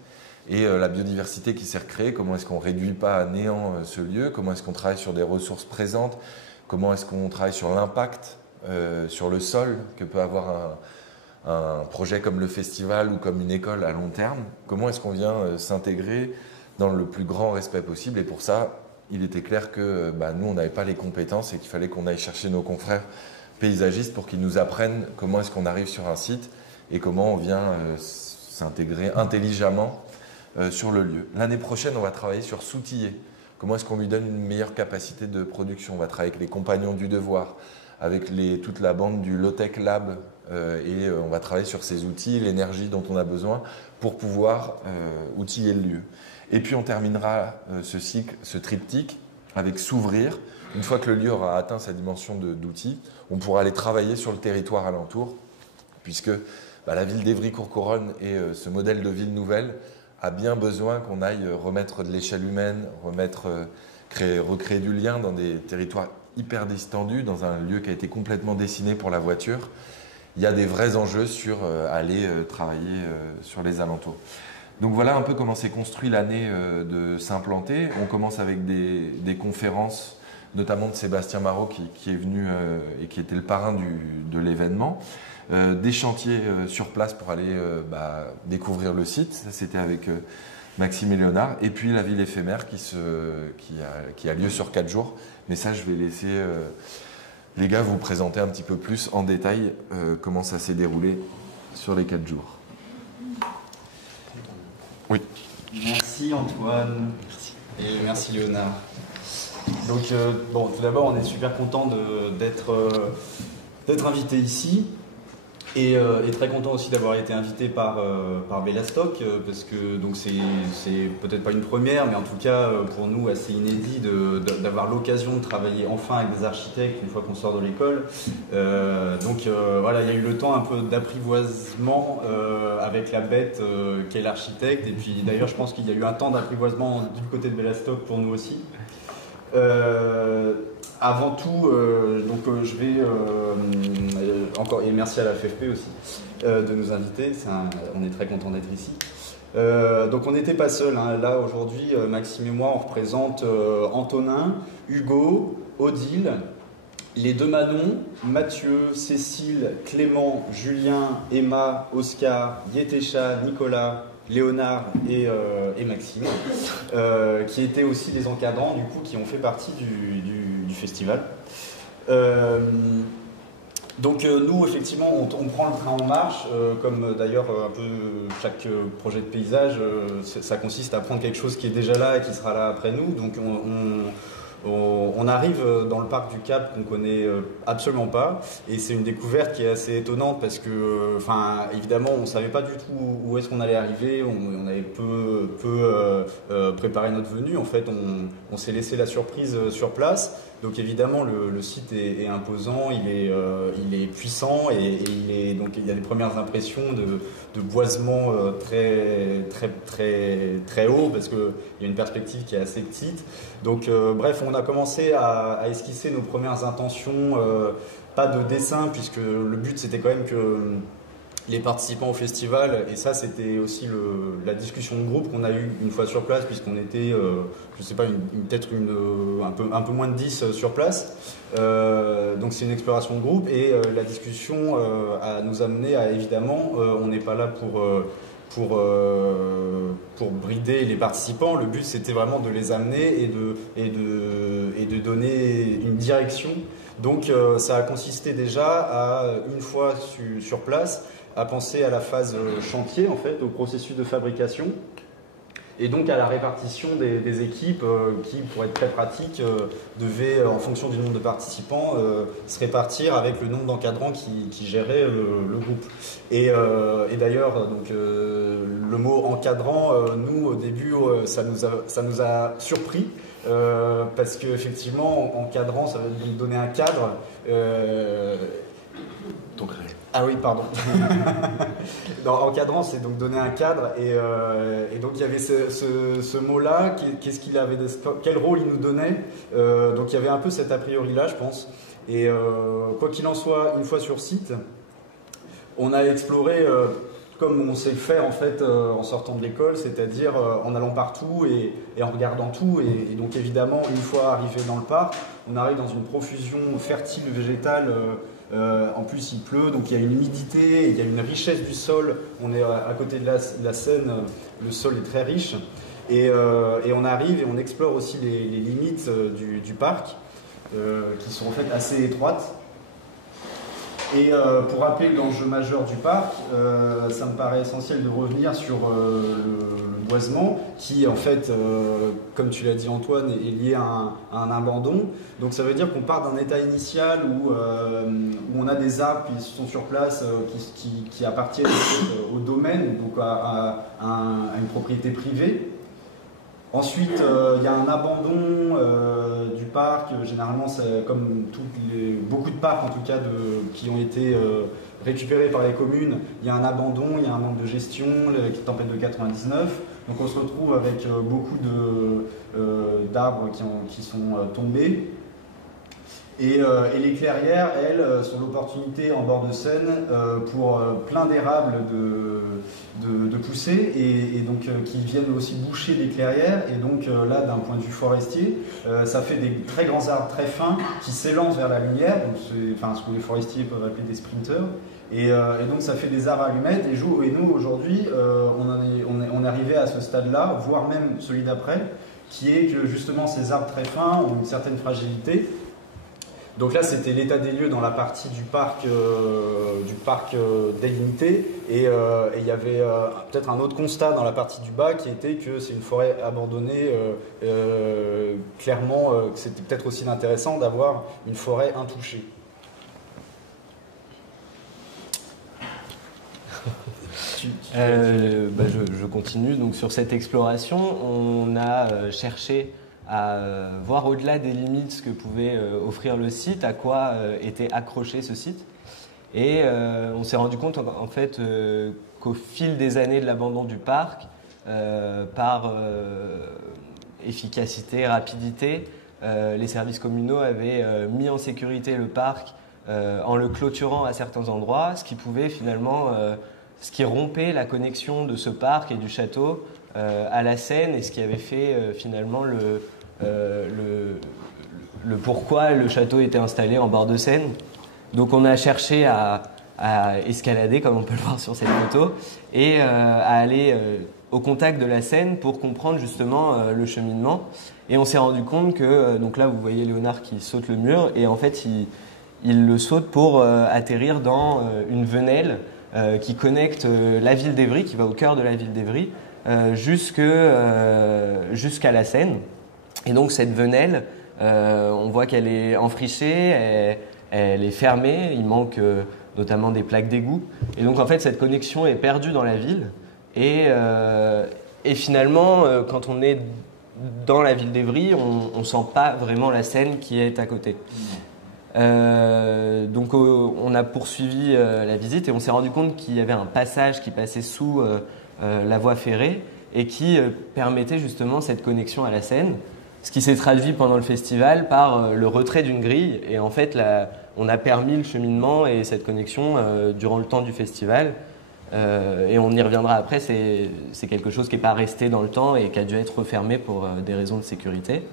et la biodiversité qui s'est recréée, comment est-ce qu'on ne réduit pas à néant ce lieu, comment est-ce qu'on travaille sur des ressources présentes, comment est-ce qu'on travaille sur l'impact sur le sol que peut avoir un projet comme le festival ou comme une école à long terme, comment est-ce qu'on vient s'intégrer dans le plus grand respect possible. Et pour ça, il était clair que nous, on n'avait pas les compétences et qu'il fallait qu'on aille chercher nos confrères paysagistes pour qu'ils nous apprennent comment est-ce qu'on arrive sur un site et comment on vient s'intégrer intelligemment sur le lieu. L'année prochaine, on va travailler sur s'outiller. Comment est-ce qu'on lui donne une meilleure capacité de production? On va travailler avec les compagnons du devoir, avec toute la bande du Low-Tech Lab, et on va travailler sur ces outils, l'énergie dont on a besoin pour pouvoir outiller le lieu. Et puis on terminera ce cycle, ce triptyque, avec s'ouvrir. Une fois que le lieu aura atteint sa dimension d'outils, on pourra aller travailler sur le territoire alentour puisque la ville d'Évry-Courcouronnes et ce modèle de ville nouvelle a bien besoin qu'on aille remettre de l'échelle humaine, recréer du lien dans des territoires hyper distendus, dans un lieu qui a été complètement dessiné pour la voiture. Il y a des vrais enjeux sur aller travailler sur les alentours. Donc voilà un peu comment s'est construit l'année de s'implanter. On commence avec des conférences, notamment de Sébastien Marot qui est venu et qui était le parrain de l'événement. Des chantiers sur place pour aller découvrir le site. Ça, c'était avec Maxime et Léonard. Et puis la ville éphémère qui a lieu sur 4 jours. Mais ça, je vais laisser les gars vous présenter un petit peu plus en détail comment ça s'est déroulé sur les 4 jours. Oui. Merci Antoine. Merci. Et merci Léonard. Donc tout d'abord, on est super content d'être invité ici. Et très content aussi d'avoir été invité par Bellastock, parce que c'est peut-être pas une première, mais en tout cas pour nous assez inédit d'avoir l'occasion de travailler enfin avec des architectes une fois qu'on sort de l'école. Voilà, il y a eu le temps un peu d'apprivoisement avec la bête qu'est l'architecte, et puis d'ailleurs je pense qu'il y a eu un temps d'apprivoisement du côté de Bellastock pour nous aussi. Avant tout, je vais encore, et merci à la FFP aussi de nous inviter, on est très content d'être ici. Donc on n'était pas seuls, hein. Là aujourd'hui, Maxime et moi, on représente Antonin, Hugo, Odile, les 2 Manon, Mathieu, Cécile, Clément, Julien, Emma, Oscar, Yétécha, Nicolas, Léonard et Maxime, qui étaient aussi des encadrants, du coup, qui ont fait partie du festival. Nous, effectivement, on prend le train en marche, comme d'ailleurs un peu chaque projet de paysage, ça consiste à prendre quelque chose qui est déjà là et qui sera là après nous. Donc on arrive dans le parc du Cap qu'on connaît absolument pas, et c'est une découverte qui est assez étonnante parce que, évidemment, on savait pas du tout où est-ce qu'on allait arriver, on avait peu préparé notre venue. En fait, on s'est laissé la surprise sur place. Donc évidemment, le site est imposant, il est puissant, et il y a des premières impressions de boisement très haut, parce qu'il y a une perspective qui est assez petite. Donc bref, on a commencé à esquisser nos premières intentions, pas de dessin, puisque le but c'était quand même que les participants au festival, et ça c'était aussi la discussion de groupe qu'on a eue une fois sur place, puisqu'on était, je sais pas, peut-être un peu moins de 10 sur place. Donc c'est une exploration de groupe, et la discussion nous a mené à, évidemment, on n'est pas là pour brider les participants. Le but c'était vraiment de les amener et de donner une direction. Donc ça a consisté déjà à, une fois sur place, à penser à la phase chantier, en fait, au processus de fabrication, et donc à la répartition des équipes qui, pour être très pratique, devaient, en fonction du nombre de participants, se répartir avec le nombre d'encadrants qui géraient le groupe. Et d'ailleurs, le mot encadrant, nous, au début, ça nous a surpris, parce qu'effectivement, encadrant, ça veut donner un cadre. Ah oui, pardon. Encadrant, c'est donc donner un cadre, et donc il y avait ce mot-là. Qu'est-ce qu'il avait, quel rôle il nous donnait. Donc il y avait un peu cet a priori-là, je pense. Et quoi qu'il en soit, une fois sur site, on a exploré comme on sait le faire en fait en sortant de l'école, c'est-à-dire en allant partout et en regardant tout. Et donc évidemment, une fois arrivé dans le parc, on arrive dans une profusion fertile végétale. En plus il pleut, donc il y a une humidité, il y a une richesse du sol. On est à côté de la Seine, le sol est très riche, et on arrive et on explore aussi les limites du parc, qui sont en fait assez étroites. Et pour rappeler l'enjeu majeur du parc, ça me paraît essentiel de revenir sur le boisement qui, en fait, comme tu l'as dit Antoine, est lié à un abandon. Donc ça veut dire qu'on part d'un état initial où on a des arbres qui sont sur place, qui appartiennent au domaine, donc à une propriété privée. Ensuite, il y a un abandon du parc. Généralement, c'est comme beaucoup de parcs, en tout cas, qui ont été récupérés par les communes. Il y a un abandon, il y a un manque de gestion, la tempête de 99. Donc on se retrouve avec beaucoup d'arbres qui sont tombés. Et les clairières, elles, sont l'opportunité en bord de Seine pour plein d'érables de pousser et donc qui viennent aussi boucher des clairières. Et donc là, d'un point de vue forestier, ça fait des très grands arbres très fins qui s'élancent vers la lumière, donc ce que les forestiers peuvent appeler des sprinters. Et donc ça fait des arbres allumettes. Et nous, aujourd'hui, on est arrivé à ce stade-là, voire même celui d'après, qui est que justement ces arbres très fins ont une certaine fragilité. Donc là, c'était l'état des lieux dans la partie du parc délimité. Et il y avait peut-être un autre constat dans la partie du bas qui était que c'est une forêt abandonnée. Clairement, que c'était peut-être aussi intéressant d'avoir une forêt intouchée. Je continue. Donc, sur cette exploration, on a cherché à voir au-delà des limites ce que pouvait offrir le site, à quoi était accroché ce site. Et on s'est rendu compte en fait qu'au fil des années de l'abandon du parc, par efficacité, rapidité, les services communaux avaient mis en sécurité le parc en le clôturant à certains endroits, ce qui pouvait finalement, ce qui rompait la connexion de ce parc et du château à la Seine, et ce qui avait fait finalement le pourquoi le château était installé en bord de Seine. Donc on a cherché à escalader, comme on peut le voir sur cette photo, et à aller au contact de la Seine pour comprendre justement le cheminement. Et on s'est rendu compte que, donc là vous voyez Léonard qui saute le mur, et en fait il le saute pour atterrir dans une venelle qui connecte la ville d'Évry, qui va au cœur de la ville d'Évry, jusqu'à la Seine. Et donc cette venelle, on voit qu'elle est enfrichée, elle est fermée, il manque notamment des plaques d'égout. Et donc en fait cette connexion est perdue dans la ville. Et finalement, quand on est dans la ville d'Évry, on ne sent pas vraiment la Seine qui est à côté. Donc on a poursuivi la visite et on s'est rendu compte qu'il y avait un passage qui passait sous la voie ferrée et qui permettait justement cette connexion à la Seine. Ce qui s'est traduit pendant le festival par le retrait d'une grille. Et en fait, on a permis le cheminement et cette connexion durant le temps du festival. Et on y reviendra après, c'est quelque chose qui n'est pas resté dans le temps et qui a dû être refermé pour des raisons de sécurité.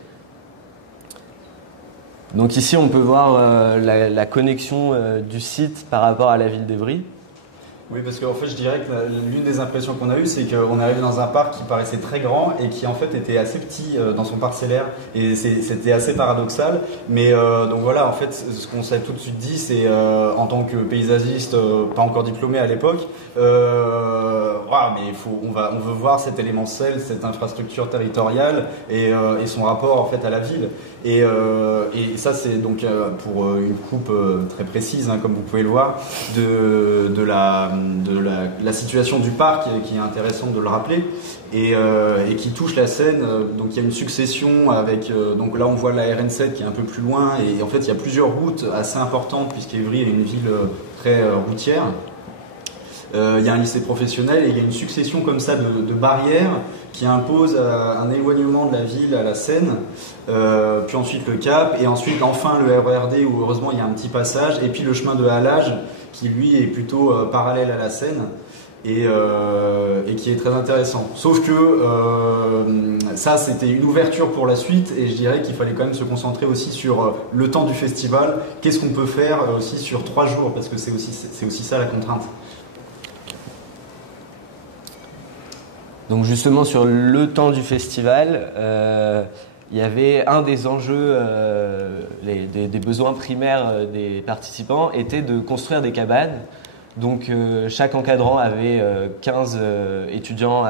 Donc ici, on peut voir la connexion du site par rapport à la ville d'Évry. Oui, parce qu'en fait, je dirais que l'une des impressions qu'on a eues, c'est qu'on est arrivé dans un parc qui paraissait très grand et qui en fait était assez petit dans son parcellaire. Et c'était assez paradoxal. Mais donc voilà, en fait, ce qu'on s'est tout de suite dit, c'est en tant que paysagiste, pas encore diplômé à l'époque, mais on veut voir cet élément sel, cette infrastructure territoriale et son rapport en fait à la ville. Et ça, c'est donc pour une coupe très précise, hein, comme vous pouvez le voir, de la situation du parc, qui est intéressante de le rappeler, et qui touche la Seine. Donc il y a une succession avec, donc là on voit la RN7 qui est un peu plus loin, et en fait il y a plusieurs routes assez importantes, puisqu'Évry est une ville très routière. Il y a un lycée professionnel et il y a une succession comme ça de barrières qui imposent un éloignement de la ville à la Seine, puis ensuite le Cap, et ensuite enfin le RERD où heureusement il y a un petit passage, et puis le chemin de halage qui lui est plutôt parallèle à la Seine et qui est très intéressant. Sauf que ça c'était une ouverture pour la suite, et je dirais qu'il fallait quand même se concentrer aussi sur le temps du festival. Qu'est-ce qu'on peut faire aussi sur 3 jours, parce que c'est aussi ça la contrainte. Donc justement sur le temps du festival, il y avait un des enjeux, des besoins primaires des participants était de construire des cabanes. Donc chaque encadrant avait 15 étudiants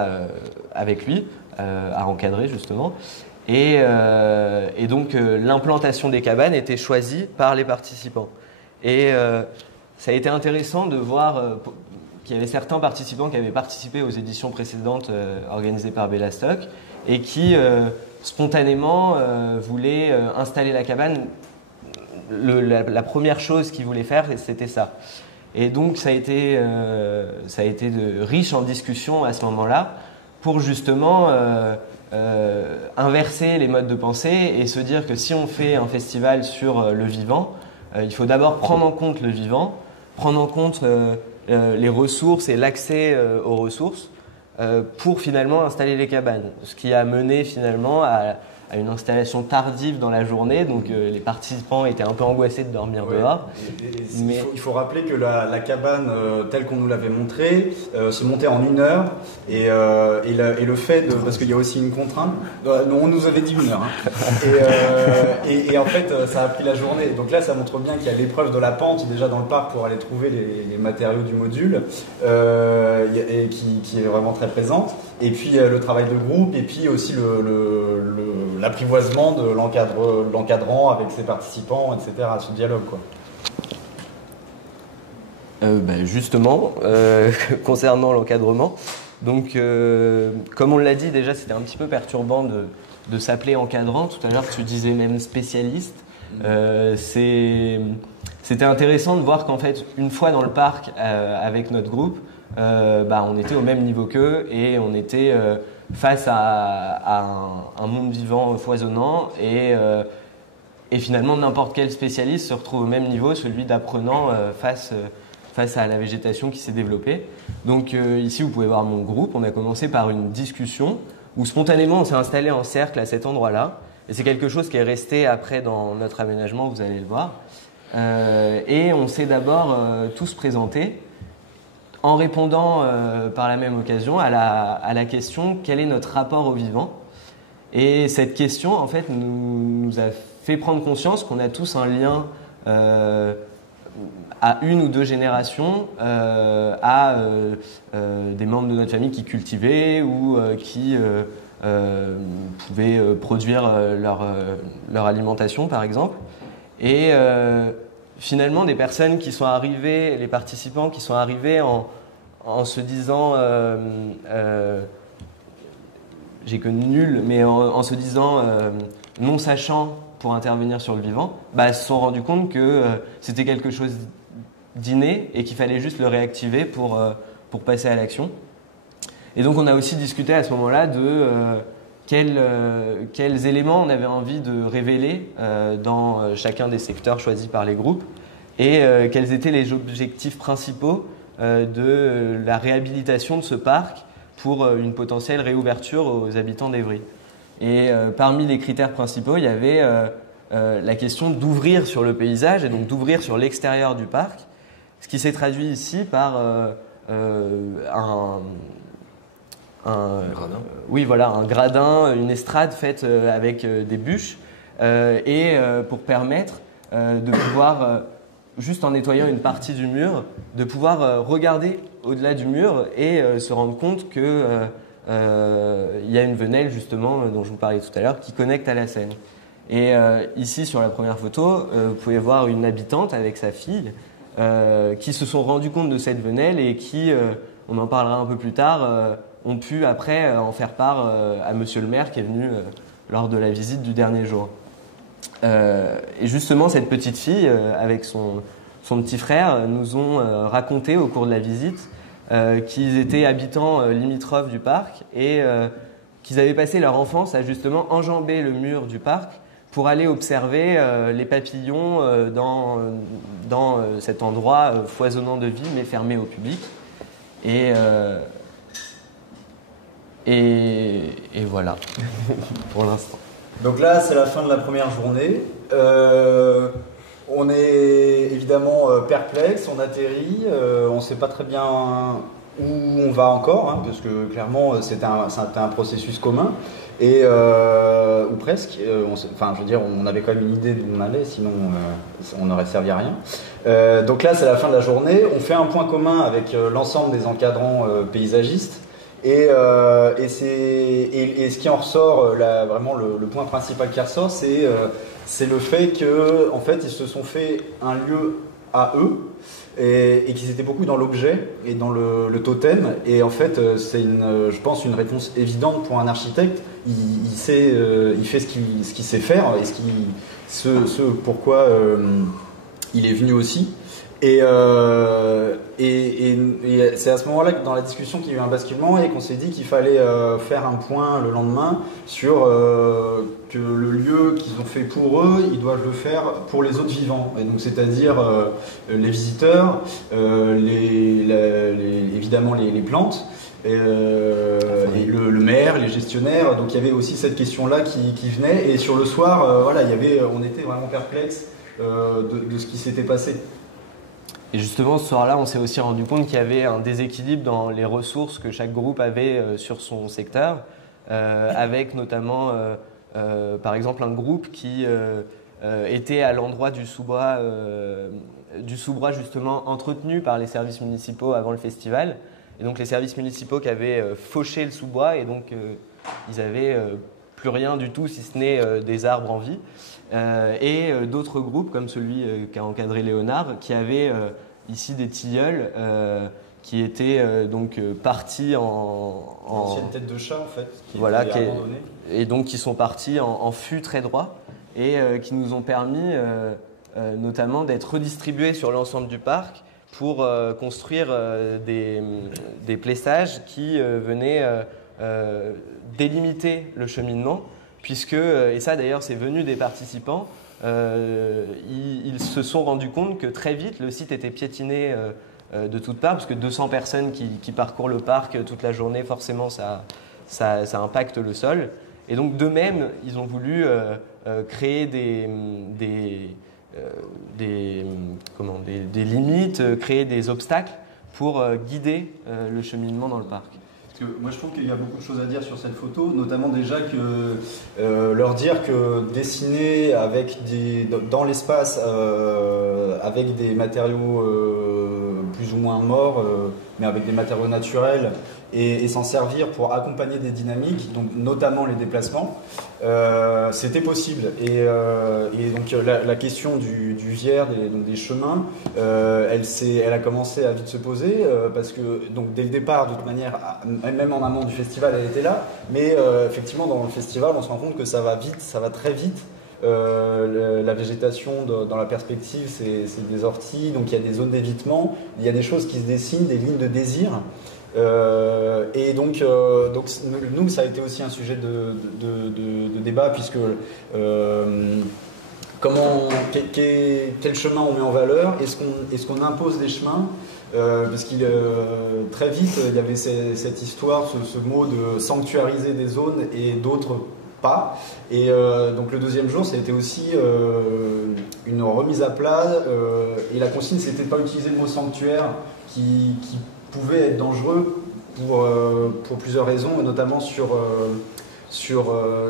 avec lui à encadrer justement. Et donc l'implantation des cabanes était choisie par les participants. Et ça a été intéressant de voir qu'il y avait certains participants qui avaient participé aux éditions précédentes organisées par Bellastock et qui spontanément voulaient installer la cabane. La première chose qu'ils voulaient faire, c'était ça. Et donc ça a été riche en discussions à ce moment-là pour justement inverser les modes de pensée et se dire que si on fait un festival sur le vivant, il faut d'abord prendre en compte le vivant, prendre en compte les ressources et l'accès aux ressources pour finalement installer les cabanes. Ce qui a mené finalement à une installation tardive dans la journée, donc les participants étaient un peu angoissés de dormir dehors. Il faut rappeler que la cabane telle qu'on nous l'avait montrée se montait en 1 heure et le fait de, parce qu'il y a aussi une contrainte, on nous avait dit 1 heure, hein, et en fait ça a pris la journée. Donc là ça montre bien qu'il y a l'épreuve de la pente déjà dans le parc pour aller trouver les matériaux du module et qui est vraiment très présente. Et puis le travail de groupe et puis aussi l'apprivoisement de l'encadrant avec ses participants, etc. Ce dialogue, quoi. Justement, concernant l'encadrement, donc comme on l'a dit déjà, c'était un petit peu perturbant de s'appeler encadrant. Tout à l'heure, tu disais même spécialiste. C'était intéressant de voir qu'en fait, une fois dans le parc avec notre groupe, on était au même niveau qu'eux et on était face à un monde vivant foisonnant et finalement n'importe quel spécialiste se retrouve au même niveau, celui d'apprenant face à la végétation qui s'est développée. Donc ici vous pouvez voir mon groupe, on a commencé par une discussion où spontanément on s'est installé en cercle à cet endroit-là et c'est quelque chose qui est resté après dans notre aménagement, vous allez le voir. Et on s'est d'abord tous présentés en répondant par la même occasion à la question quel est notre rapport au vivant. Et cette question en fait nous a fait prendre conscience qu'on a tous un lien à 1 ou 2 générations à des membres de notre famille qui cultivaient ou qui pouvaient produire leur alimentation par exemple. Et finalement, des personnes qui sont arrivées, les participants qui sont arrivés en se disant, j'ai que nul, mais en se disant non sachant pour intervenir sur le vivant, se sont rendus compte que c'était quelque chose d'inné et qu'il fallait juste le réactiver pour passer à l'action. Et donc on a aussi discuté à ce moment-là de quels éléments on avait envie de révéler dans chacun des secteurs choisis par les groupes et quels étaient les objectifs principaux de la réhabilitation de ce parc pour une potentielle réouverture aux habitants d'Évry. Et parmi les critères principaux, il y avait la question d'ouvrir sur le paysage et donc d'ouvrir sur l'extérieur du parc, ce qui s'est traduit ici par un gradin, une estrade faite avec des bûches pour permettre de pouvoir, juste en nettoyant une partie du mur, de pouvoir regarder au-delà du mur et se rendre compte que il y a une venelle justement dont je vous parlais tout à l'heure qui connecte à la Seine. Et ici sur la première photo, vous pouvez voir une habitante avec sa fille qui se sont rendus compte de cette venelle et qui, on en parlera un peu plus tard, ont pu après en faire part à monsieur le maire qui est venu lors de la visite du dernier jour. Et justement cette petite fille avec son petit frère nous ont raconté au cours de la visite qu'ils étaient habitants limitrophes du parc et qu'ils avaient passé leur enfance à justement enjamber le mur du parc pour aller observer les papillons dans cet endroit foisonnant de vie mais fermé au public. Et voilà pour l'instant. Donc là, c'est la fin de la première journée. On est évidemment perplexe, on atterrit, on ne sait pas très bien où on va encore, hein, parce que clairement c'était un processus commun, ou presque. On avait quand même une idée d'où on allait, sinon on n'aurait servi à rien. Donc là, c'est la fin de la journée. On fait un point commun avec l'ensemble des encadrants paysagistes. Et ce qui en ressort, vraiment le point principal qui ressort, c'est le fait que, en fait, ils se sont fait un lieu à eux et qu'ils étaient beaucoup dans l'objet et dans le totem. Et en fait, c'est je pense une réponse évidente pour un architecte. Il fait ce qu'il sait faire et ce pourquoi il est venu aussi. Et c'est à ce moment-là que dans la discussion qu'il y a eu un basculement et qu'on s'est dit qu'il fallait faire un point le lendemain sur que le lieu qu'ils ont fait pour eux, ils doivent le faire pour les autres vivants. Et donc c'est-à-dire les visiteurs, évidemment les plantes, et le maire, les gestionnaires. Donc il y avait aussi cette question-là qui venait. Et sur le soir, voilà, on était vraiment perplexes de ce qui s'était passé. Et justement, ce soir-là, on s'est aussi rendu compte qu'il y avait un déséquilibre dans les ressources que chaque groupe avait sur son secteur, avec notamment, par exemple, un groupe qui était à l'endroit du sous-bois justement entretenu par les services municipaux avant le festival. Et donc les services municipaux qui avaient fauché le sous-bois et donc ils n'avaient plus rien du tout si ce n'est des arbres en vie. Et d'autres groupes comme celui qu'a encadré Léonard qui avaient ici des tilleuls qui étaient donc partis en ancienne tête de chat en fait, voilà, et donc qui sont partis en fût très droit et qui nous ont permis notamment d'être redistribués sur l'ensemble du parc pour construire des plessages qui venaient délimiter le cheminement. Puisque, et ça d'ailleurs c'est venu des participants, ils se sont rendus compte que très vite le site était piétiné de toutes parts, parce que 200 personnes qui parcourent le parc toute la journée, forcément ça impacte le sol. Et donc d'eux-mêmes, ils ont voulu créer des limites, créer des obstacles pour guider le cheminement dans le parc. Moi je trouve qu'il y a beaucoup de choses à dire sur cette photo, notamment déjà que leur dire que dessiner dans l'espace avec des matériaux plus ou moins morts, mais avec des matériaux naturels et s'en servir pour accompagner des dynamiques, donc notamment les déplacements, c'était possible. Et donc la question du viaire, des chemins, elle a commencé à vite se poser parce que donc dès le départ, de toute manière, même en amont du festival, elle était là. Mais effectivement, dans le festival, on se rend compte que ça va vite, ça va très vite. La végétation dans la perspective, c'est des orties, donc il y a des zones d'évitement, il y a des choses qui se dessinent, des lignes de désir. Et donc nous, ça a été aussi un sujet de débat, puisque quel chemin on met en valeur, est-ce qu'on impose des chemins, parce qu'il très vite il y avait cette histoire, ce mot de sanctuariser des zones et d'autres pas. Et donc le deuxième jour, ça a été aussi une remise à plat, et la consigne, c'était de ne pas utiliser le mot sanctuaire qui pouvait être dangereux pour plusieurs raisons, et notamment sur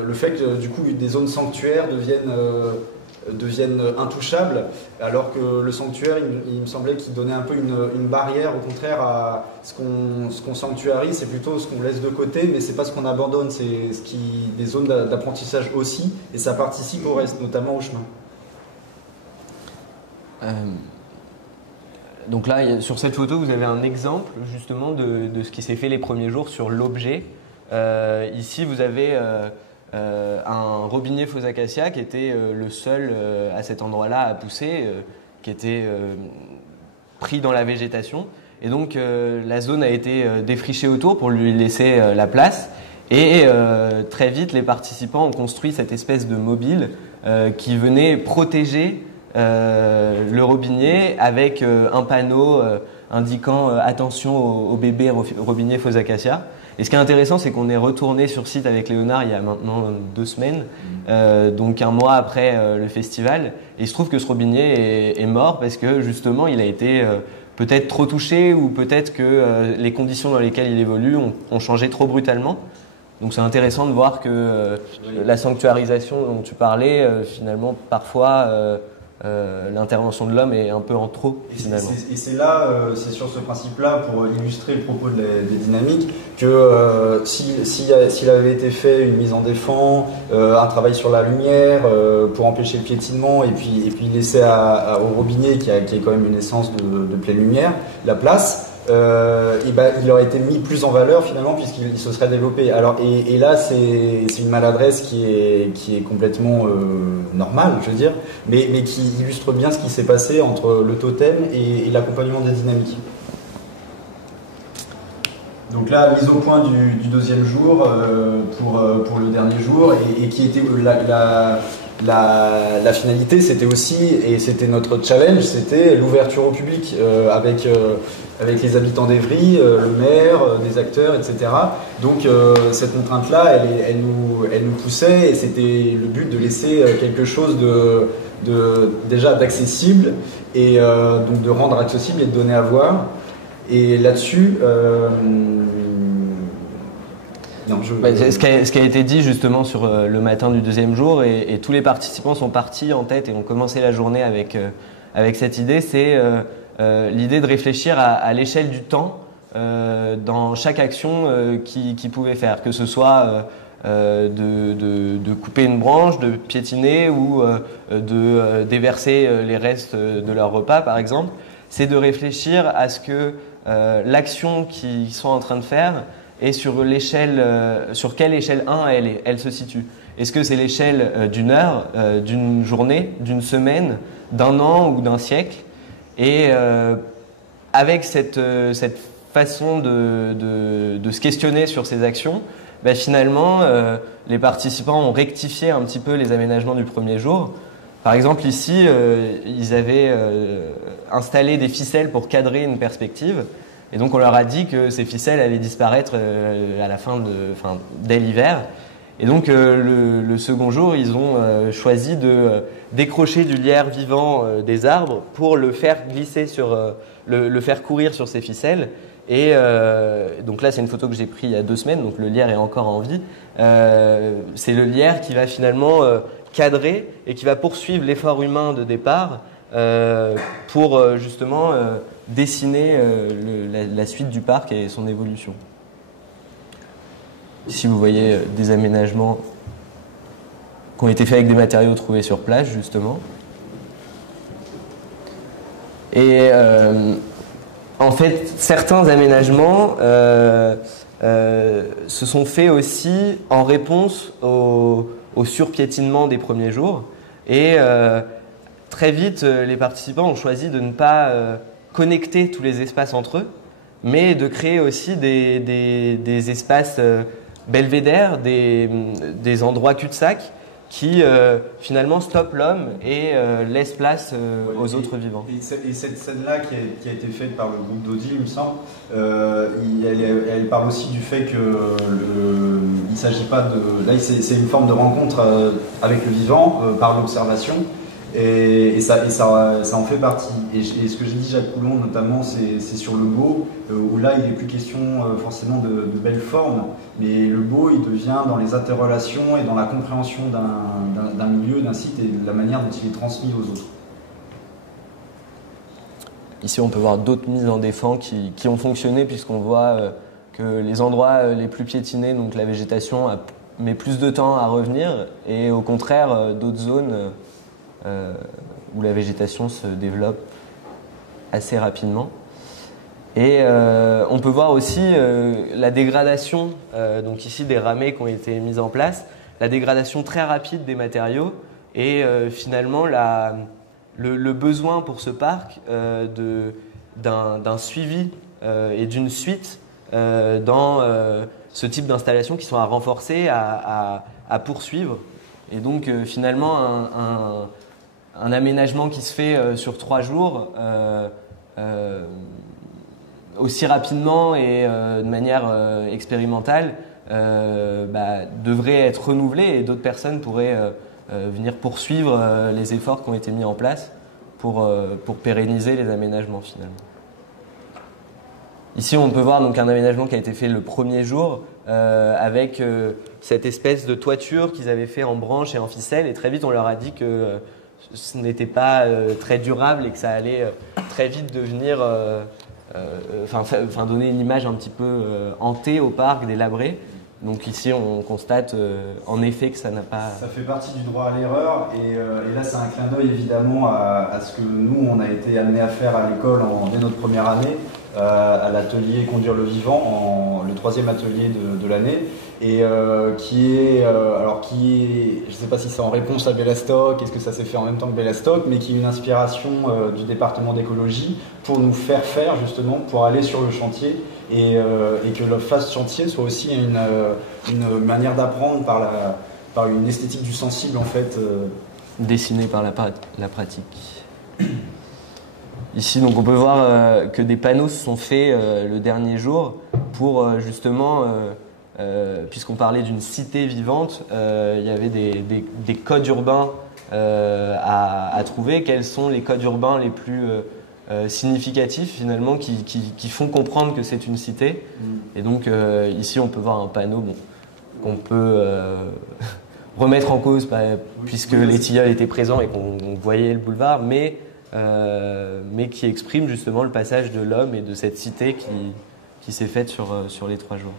le fait que du coup des zones sanctuaires deviennent intouchables, alors que le sanctuaire, il me semblait qu'il donnait un peu une barrière, au contraire, à ce qu'on sanctuarise, c'est plutôt ce qu'on laisse de côté, mais c'est pas ce qu'on abandonne, c'est des zones d'apprentissage aussi, et ça participe au reste, notamment au chemin. Donc là, sur cette photo, vous avez un exemple justement de ce qui s'est fait les premiers jours sur l'objet. Ici, vous avez un robinier faux acacia qui était le seul à cet endroit-là à pousser, qui était pris dans la végétation. Et donc, la zone a été défrichée autour pour lui laisser la place. Et très vite, les participants ont construit cette espèce de mobile qui venait protéger le robinier avec un panneau indiquant attention au bébé robinier faux acacia. Et ce qui est intéressant, c'est qu'on est retourné sur site avec Léonard il y a maintenant 2 semaines, donc 1 mois après le festival. Et il se trouve que ce robinier est mort parce que justement il a été peut-être trop touché, ou peut-être que les conditions dans lesquelles il évolue ont changé trop brutalement. Donc c'est intéressant de voir que la sanctuarisation dont tu parlais, finalement parfois l'intervention de l'homme est un peu en trop, finalement. Et c'est là, c'est sur ce principe-là, pour illustrer le propos des dynamiques, que s'il avait été fait une mise en défend, un travail sur la lumière pour empêcher le piétinement, et puis laisser au robinier, qui est quand même une essence de pleine lumière, la place, il aurait été mis plus en valeur finalement puisqu'il se serait développé. Alors, et là, c'est une maladresse qui est complètement normale, je veux dire, mais qui illustre bien ce qui s'est passé entre le totem et l'accompagnement des dynamiques. Donc là, mise au point du deuxième jour pour le dernier jour et qui était la finalité, c'était aussi, et c'était notre challenge, c'était l'ouverture au public avec les habitants d'Evry, le maire, des acteurs, etc. Donc cette contrainte-là, elle nous poussait et c'était le but de laisser quelque chose déjà d'accessible et donc de rendre accessible et de donner à voir. Et là-dessus, ce qui a été dit justement sur le matin du deuxième jour, et tous les participants sont partis en tête et ont commencé la journée avec cette idée, c'est l'idée de réfléchir à l'échelle du temps dans chaque action qu'ils pouvaient faire, que ce soit de couper une branche, de piétiner ou de déverser les restes de leur repas par exemple. C'est de réfléchir à ce que l'action qu'ils sont en train de faire et sur quelle échelle 1 elle se situe. Est-ce que c'est l'échelle d'une heure, d'une journée, d'une semaine, d'un an ou d'un siècle? Et avec cette façon de se questionner sur ces actions, finalement, les participants ont rectifié un petit peu les aménagements du premier jour. Par exemple, ici, ils avaient installé des ficelles pour cadrer une perspective. Et donc, on leur a dit que ces ficelles allaient disparaître à la dès l'hiver. Et donc, le second jour, ils ont choisi de décrocher du lierre vivant des arbres pour le faire glisser le faire courir sur ces ficelles. Et donc là, c'est une photo que j'ai prise il y a 2 semaines, donc le lierre est encore en vie. C'est le lierre qui va finalement cadrer et qui va poursuivre l'effort humain de départ pour justement dessiner la suite du parc et son évolution. Ici, vous voyez des aménagements qui ont été faits avec des matériaux trouvés sur place, justement. Et en fait, certains aménagements se sont faits aussi en réponse au surpiétinement des premiers jours. Et très vite, les participants ont choisi de ne pas connecter tous les espaces entre eux, mais de créer aussi des espaces belvédères, des endroits cul-de-sac qui finalement stoppent l'homme et laissent place aux autres vivants. Et cette scène-là qui a été faite par le groupe d'Audi, il me semble, elle parle aussi du fait que il ne s'agit pas de... Là, c'est une forme de rencontre avec le vivant par l'observation. Et ça en fait partie. Et ce que j'ai dit Jacques Coulon notamment, c'est sur le beau, où là il n'est plus question forcément de belles formes, mais le beau il devient dans les interrelations et dans la compréhension d'un milieu, d'un site et de la manière dont il est transmis aux autres. Ici on peut voir d'autres mises en défend qui ont fonctionné, puisqu'on voit que les endroits les plus piétinés, donc la végétation met plus de temps à revenir, et au contraire d'autres zones où la végétation se développe assez rapidement. Et on peut voir aussi la dégradation, donc ici des ramets qui ont été mises en place, la dégradation très rapide des matériaux et finalement le besoin pour ce parc d'un suivi et d'une suite dans ce type d'installations qui sont à renforcer, à poursuivre. Et donc finalement un aménagement qui se fait sur 3 jours aussi rapidement et de manière expérimentale devrait être renouvelé, et d'autres personnes pourraient venir poursuivre les efforts qui ont été mis en place pour pérenniser les aménagements finalement. Ici on peut voir donc un aménagement qui a été fait le premier jour avec cette espèce de toiture qu'ils avaient fait en branches et en ficelles, et très vite on leur a dit que ce n'était pas très durable et que ça allait très vite devenir, donner une image un petit peu hantée au parc, délabré. Donc ici, on constate en effet que ça n'a pas... Ça fait partie du droit à l'erreur, et là c'est un clin d'œil évidemment à ce que nous on a été amenés à faire à l'école dès notre première année, à l'atelier Conduire le Vivant, le 3e atelier de l'année, et qui est, je ne sais pas si c'est en réponse à Bellastock, est-ce que ça s'est fait en même temps que Bellastock, mais qui est une inspiration du département d'écologie pour nous faire faire justement, pour aller sur le chantier, et que le phase chantier soit aussi une manière d'apprendre par une esthétique du sensible en fait. Dessinée par la pratique. Ici, donc, on peut voir que des panneaux se sont faits le dernier jour pour justement, puisqu'on parlait d'une cité vivante, il y avait des codes urbains à trouver. Quels sont les codes urbains les plus significatifs finalement qui font comprendre que c'est une cité? Et donc ici, on peut voir un panneau qu'on peut remettre en cause puisque les tilleuls étaient présents et qu'on voyait le boulevard, mais qui exprime justement le passage de l'homme et de cette cité qui s'est faite sur les 3 jours.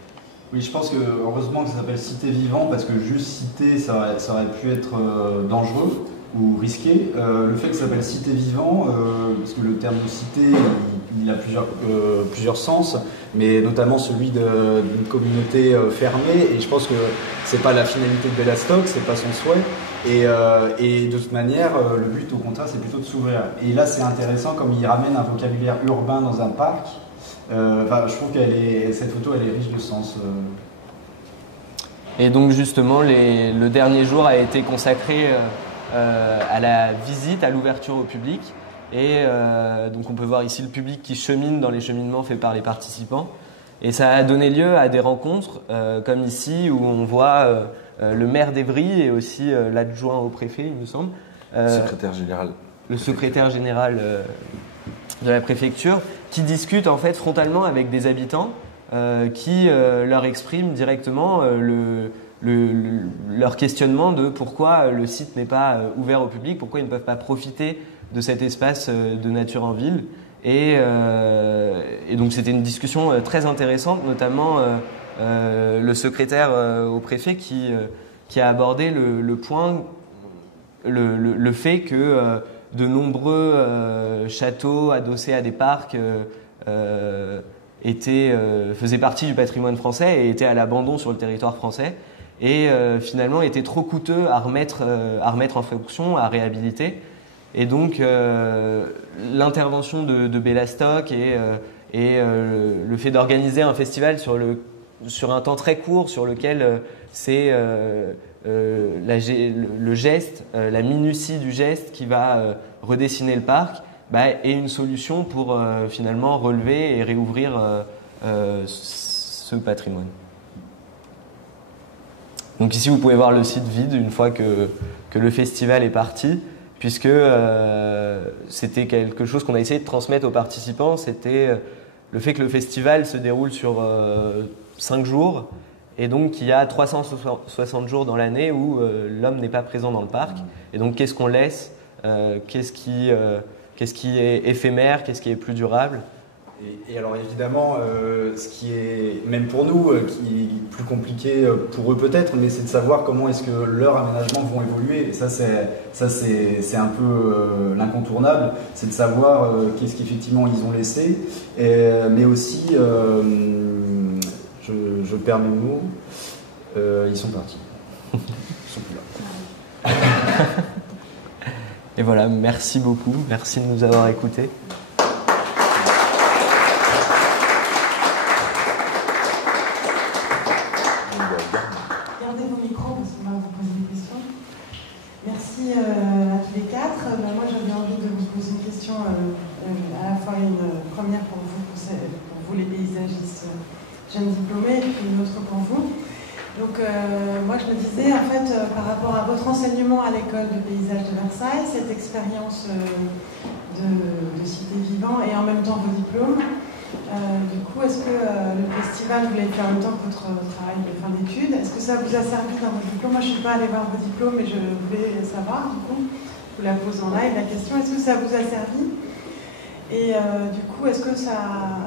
Oui, je pense que heureusement que ça s'appelle cité vivant, parce que juste cité, ça aurait pu être dangereux ou risqué. Le fait que ça s'appelle cité vivant, parce que le terme de cité, il a plusieurs sens, mais notamment celui d'une communauté fermée, et je pense que c'est pas la finalité de Bellastock, c'est pas son souhait. Et de toute manière, le but au contraire, c'est plutôt de s'ouvrir. Et là, c'est intéressant comme il ramène un vocabulaire urbain dans un parc. Je trouve que cette photo, elle est riche de sens. Et donc justement, le dernier jour a été consacré à la visite, à l'ouverture au public. Et donc on peut voir ici le public qui chemine dans les cheminements faits par les participants. Et ça a donné lieu à des rencontres, comme ici, où on voit le maire d'Evry et aussi l'adjoint au préfet, il me semble. Secrétaire général. Le secrétaire général de la préfecture, qui discute en fait frontalement avec des habitants qui leur expriment directement leur questionnement de pourquoi le site n'est pas ouvert au public, pourquoi ils ne peuvent pas profiter de cet espace de nature en ville. Et donc c'était une discussion très intéressante, notamment le secrétaire au préfet qui a abordé le fait que de nombreux châteaux adossés à des parcs faisaient partie du patrimoine français et étaient à l'abandon sur le territoire français, et finalement étaient trop coûteux à remettre en fonction, à réhabiliter. Et donc l'intervention de Bellastock et le fait d'organiser un festival sur un temps très court, sur lequel c'est le geste, la minutie du geste qui va redessiner le parc, est une solution pour finalement relever et réouvrir ce patrimoine. Donc ici vous pouvez voir le site vide une fois que le festival est parti, puisque c'était quelque chose qu'on a essayé de transmettre aux participants, c'était le fait que le festival se déroule sur 5 jours, et donc il y a 360 jours dans l'année où l'homme n'est pas présent dans le parc. Et donc qu'est-ce qu'on laisse, qu'est-ce qui est éphémère, qu'est-ce qui est plus durable. Et alors évidemment, ce qui est, même pour nous, qui est plus compliqué pour eux peut-être, mais c'est de savoir comment est-ce que leurs aménagements vont évoluer. Et ça c'est un peu l'incontournable, c'est de savoir qu'est-ce qu'effectivement ils ont laissé, mais aussi, je perds mes mots, ils sont partis. Ils sont plus là. Et voilà, merci beaucoup, merci de nous avoir écoutés. Gardez vos micros parce qu'on va vous poser des questions. Merci à tous les 4. Moi j'avais envie de vous poser une question, à la fois une première pour vous les paysagistes jeunes diplômés, et puis une autre pour vous. Donc moi je me disais en fait par rapport à votre enseignement à l'école de paysage de Versailles, cette expérience de cité vivant et en même temps vos diplômes, du coup est-ce que le festival, vous l'avez fait en même temps que votre travail de fin d'études, est-ce que ça vous a servi dans vos diplômes? Moi je ne suis pas allée voir vos diplômes mais je voulais savoir, du coup, je vous la pose en live la question, est-ce que ça vous a servi? Et du coup, est-ce que ça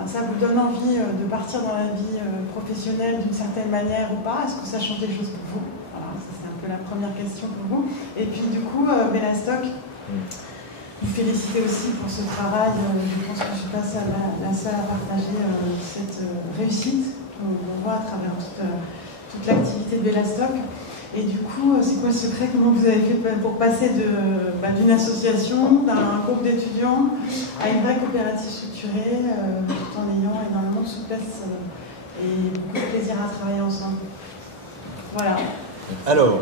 vous donne envie de partir dans la vie professionnelle d'une certaine manière ou pas? Est-ce que ça change des choses pour vous? Voilà, ça c'est un peu la première question pour vous. Et puis du coup, Bellastock, vous féliciter aussi pour ce travail. Je pense que je suis pas la seule à partager cette réussite qu'on voit à travers toute l'activité de Bellastock. Et du coup, c'est quoi le secret? Comment vous avez fait pour passer d'une association, d'un groupe d'étudiants à une vraie coopérative structurée, tout en ayant énormément de souplesse et beaucoup de plaisir à travailler ensemble? Voilà. Alors,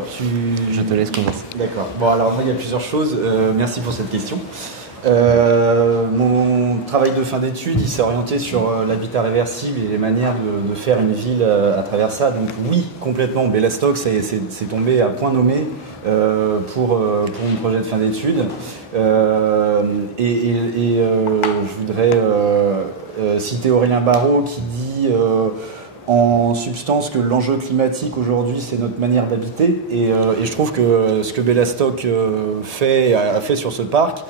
Je te laisse commencer. D'accord. Bon, alors moi, il y a plusieurs choses. Merci pour cette question. Mon travail de fin d'études, il s'est orienté sur l'habitat réversible et les manières de faire une ville à travers ça. Donc oui, complètement, Bellastock, c'est tombé à point nommé pour mon projet de fin d'études. Je voudrais citer Aurélien Barraud qui dit en substance que l'enjeu climatique aujourd'hui c'est notre manière d'habiter et je trouve que ce que Bellastock a fait sur ce parc,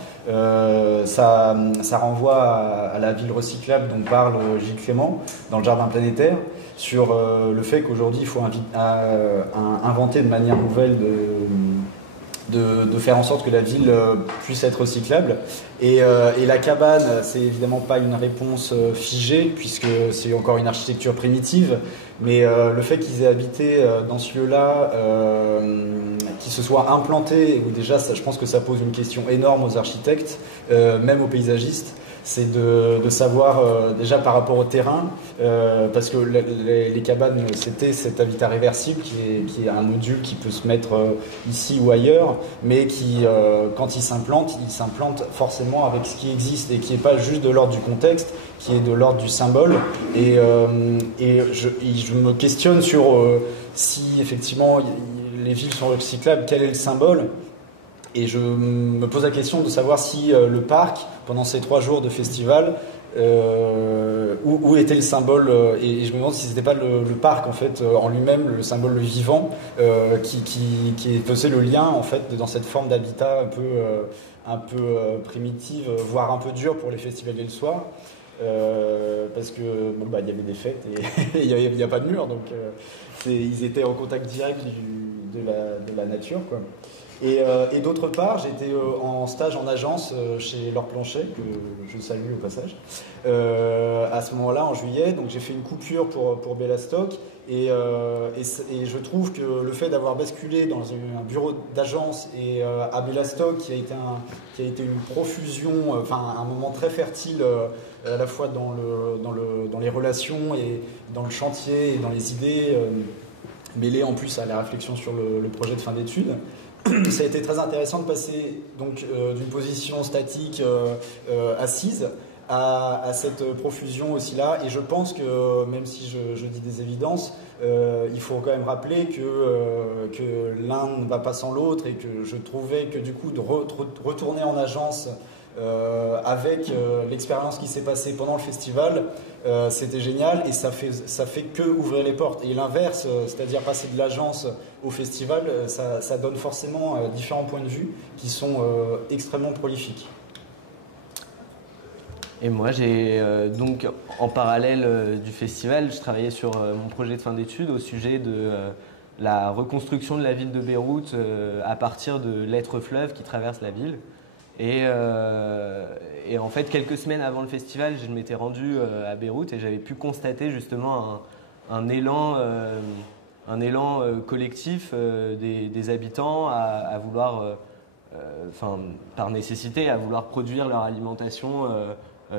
ça renvoie à la ville recyclable dont parle Gilles Clément dans le jardin planétaire, sur le fait qu'aujourd'hui il faut inventer de manière nouvelle de faire en sorte que la ville puisse être recyclable. Et la cabane, c'est évidemment pas une réponse figée, puisque c'est encore une architecture primitive, mais le fait qu'ils aient habité dans ce lieu-là, qu'ils se soient implantés, où déjà je pense que ça pose une question énorme aux architectes, même aux paysagistes, c'est de savoir déjà par rapport au terrain, parce que les cabanes, c'était cet habitat réversible qui est un module qui peut se mettre ici ou ailleurs, mais qui, quand il s'implante forcément avec ce qui existe et qui n'est pas juste de l'ordre du contexte, qui est de l'ordre du symbole. Et je me questionne sur si effectivement les villes sont recyclables, quel est le symbole? Et je me pose la question de savoir si le parc, pendant ces 3 jours de festival, où était le symbole, et je me demande si c'était pas le parc en fait en lui-même, le symbole vivant, qui faisait le lien en fait dans cette forme d'habitat un peu primitive, voire un peu dur pour les festivaliers le soir. Parce que il y avait des fêtes et il n'y a pas de mur, donc ils étaient en contact direct de la nature, quoi. Et d'autre part, j'étais en stage en agence chez Laure Planchet, que je salue au passage, à ce moment-là, en juillet. Donc j'ai fait une coupure pour Bellastock. Et je trouve que le fait d'avoir basculé dans un bureau d'agence et à Bellastock, qui a été une profusion, un moment très fertile à la fois dans les relations et dans le chantier et dans les idées, mêlées en plus à la réflexion sur le projet de fin d'études. Ça a été très intéressant de passer donc d'une position statique assise à cette profusion aussi là, et je pense que même si je dis des évidences, il faut quand même rappeler que l'un ne va pas sans l'autre, et que je trouvais que du coup de retourner en agence avec l'expérience qui s'est passée pendant le festival, c'était génial, et ça fait que ouvrir les portes. Et l'inverse, c'est-à-dire passer de l'agence au festival, ça donne forcément différents points de vue qui sont extrêmement prolifiques. Et moi, j'ai donc en parallèle du festival, je travaillais sur mon projet de fin d'études au sujet de la reconstruction de la ville de Beyrouth à partir de l'Être fleuve qui traverse la ville. Et en fait, quelques semaines avant le festival, je m'étais rendu à Beyrouth et j'avais pu constater justement un élan collectif des habitants à vouloir, par nécessité, à vouloir produire leur alimentation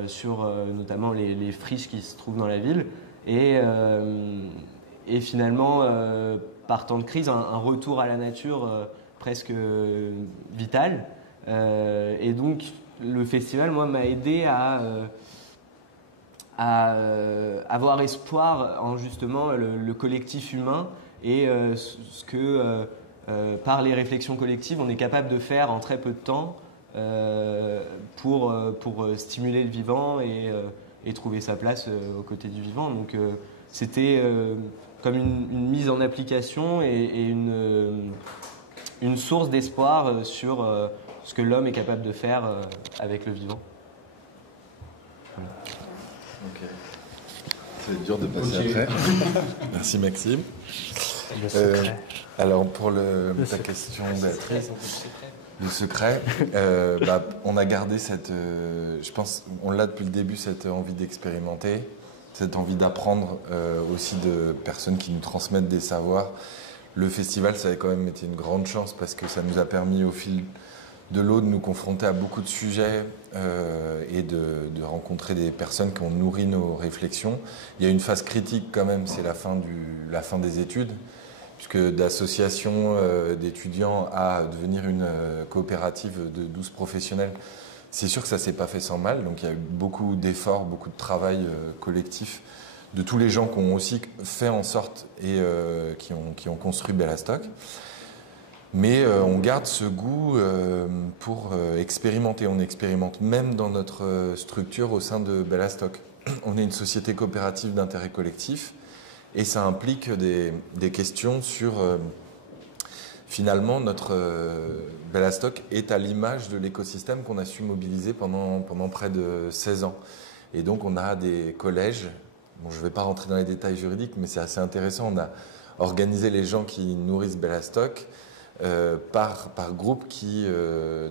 sur notamment les friches qui se trouvent dans la ville. Et finalement, par temps de crise, un retour à la nature presque vital. Et donc le festival, moi, m'a aidé à avoir espoir en justement le collectif humain et ce que par les réflexions collectives on est capable de faire en très peu de temps pour stimuler le vivant et trouver sa place aux côtés du vivant. Donc c'était comme une mise en application et une source d'espoir sur ce que l'homme est capable de faire avec le vivant. Ok. C'est dur de passer après. Merci Maxime. Le secret. Alors pour ta question, Béatrice. Le secret, on a gardé cette, je pense, on l'a depuis le début, cette envie d'expérimenter, cette envie d'apprendre aussi de personnes qui nous transmettent des savoirs. Le festival, ça a quand même été une grande chance parce que ça nous a permis au fil de l'eau de nous confronter à beaucoup de sujets et de rencontrer des personnes qui ont nourri nos réflexions. Il y a une phase critique quand même, c'est la fin des études, puisque d'association d'étudiants à devenir une coopérative de 12 professionnels, c'est sûr que ça ne s'est pas fait sans mal. Donc il y a eu beaucoup d'efforts, beaucoup de travail collectif de tous les gens qui ont aussi fait en sorte et qui ont construit Bellastock. Mais on garde ce goût pour expérimenter. On expérimente même dans notre structure au sein de Bellastock. On est une société coopérative d'intérêt collectif et ça implique des questions sur... finalement, notre Bellastock est à l'image de l'écosystème qu'on a su mobiliser pendant près de 16 ans. Et donc on a des collèges, bon, je ne vais pas rentrer dans les détails juridiques, mais c'est assez intéressant. On a organisé les gens qui nourrissent Bellastock par groupe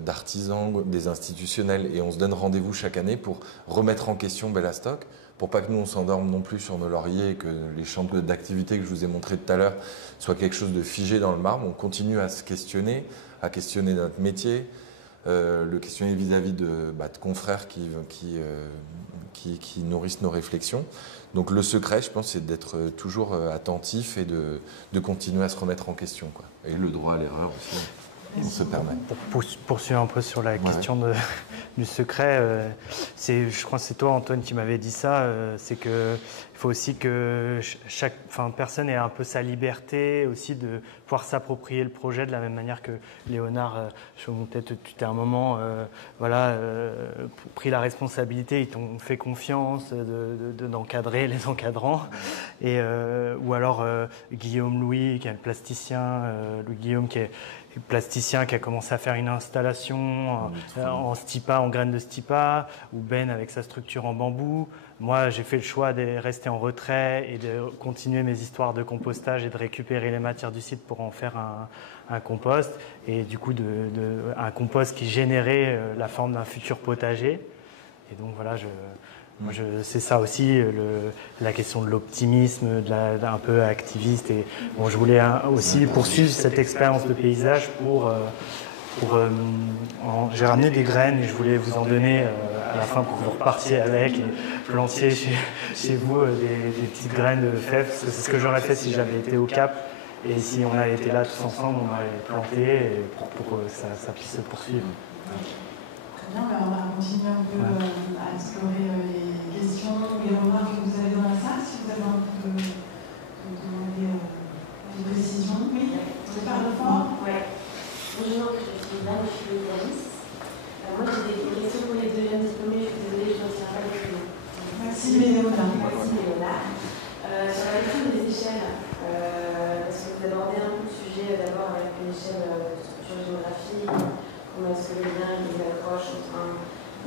d'artisans, des institutionnels, et on se donne rendez-vous chaque année pour remettre en question Bellastock, pour pas que nous on s'endorme non plus sur nos lauriers et que les champs d'activité que je vous ai montrés tout à l'heure soient quelque chose de figé dans le marbre. On continue à se questionner, à questionner notre métier, le questionner vis-à-vis de confrères qui nourrissent nos réflexions. Donc le secret, je pense, c'est d'être toujours attentif et de continuer à se remettre en question, quoi. Et le droit à l'erreur aussi, on se permet. Pour poursuivre un peu sur la question du secret, je crois que c'est toi, Antoine, qui m'avais dit ça, c'est qu'il faut aussi que chaque personne ait un peu sa liberté aussi de pouvoir s'approprier le projet de la même manière que Léonard, peut-être tu t'es un moment pris la responsabilité, ils t'ont fait confiance d'encadrer les encadrants, ou alors Guillaume Louis, qui est le plasticien, Louis Guillaume qui est plasticien qui a commencé à faire une installation en stipa, en graines de stipa, ou Ben avec sa structure en bambou. Moi, j'ai fait le choix de rester en retrait et de continuer mes histoires de compostage et de récupérer les matières du site pour en faire un compost. Et du coup, un compost qui générait la forme d'un futur potager. Et donc voilà, c'est ça aussi, la question de l'optimisme, un peu activiste. Et bon, je voulais aussi poursuivre cette expérience de paysage j'ai ramené des graines et je voulais vous en donner à la fin pour que vous repartiez avec et plantiez chez vous des petites graines de fèves. C'est ce que j'aurais fait si j'avais été au Cap. Et si on avait été là tous ensemble, on aurait planté pour que ça puisse se poursuivre. Très bien, on va continuer un peu à explorer les questions, les remarques que vous avez dans la salle. Si vous avez envie de demander des précisions. Oui, vous parlez fort. Oui. Bonjour, je suis Madame, je suis journaliste. Moi, j'ai des questions pour les deux jeunes diplômés. Je suis désolée, je ne retiens pas les prénoms. Maxime et Léonard. Maxime et Léonard. Sur la question des échelles, parce que vous abordez un peu le sujet d'abord avec une échelle de structure géographique. Comment est-ce que le lien les accroche entre un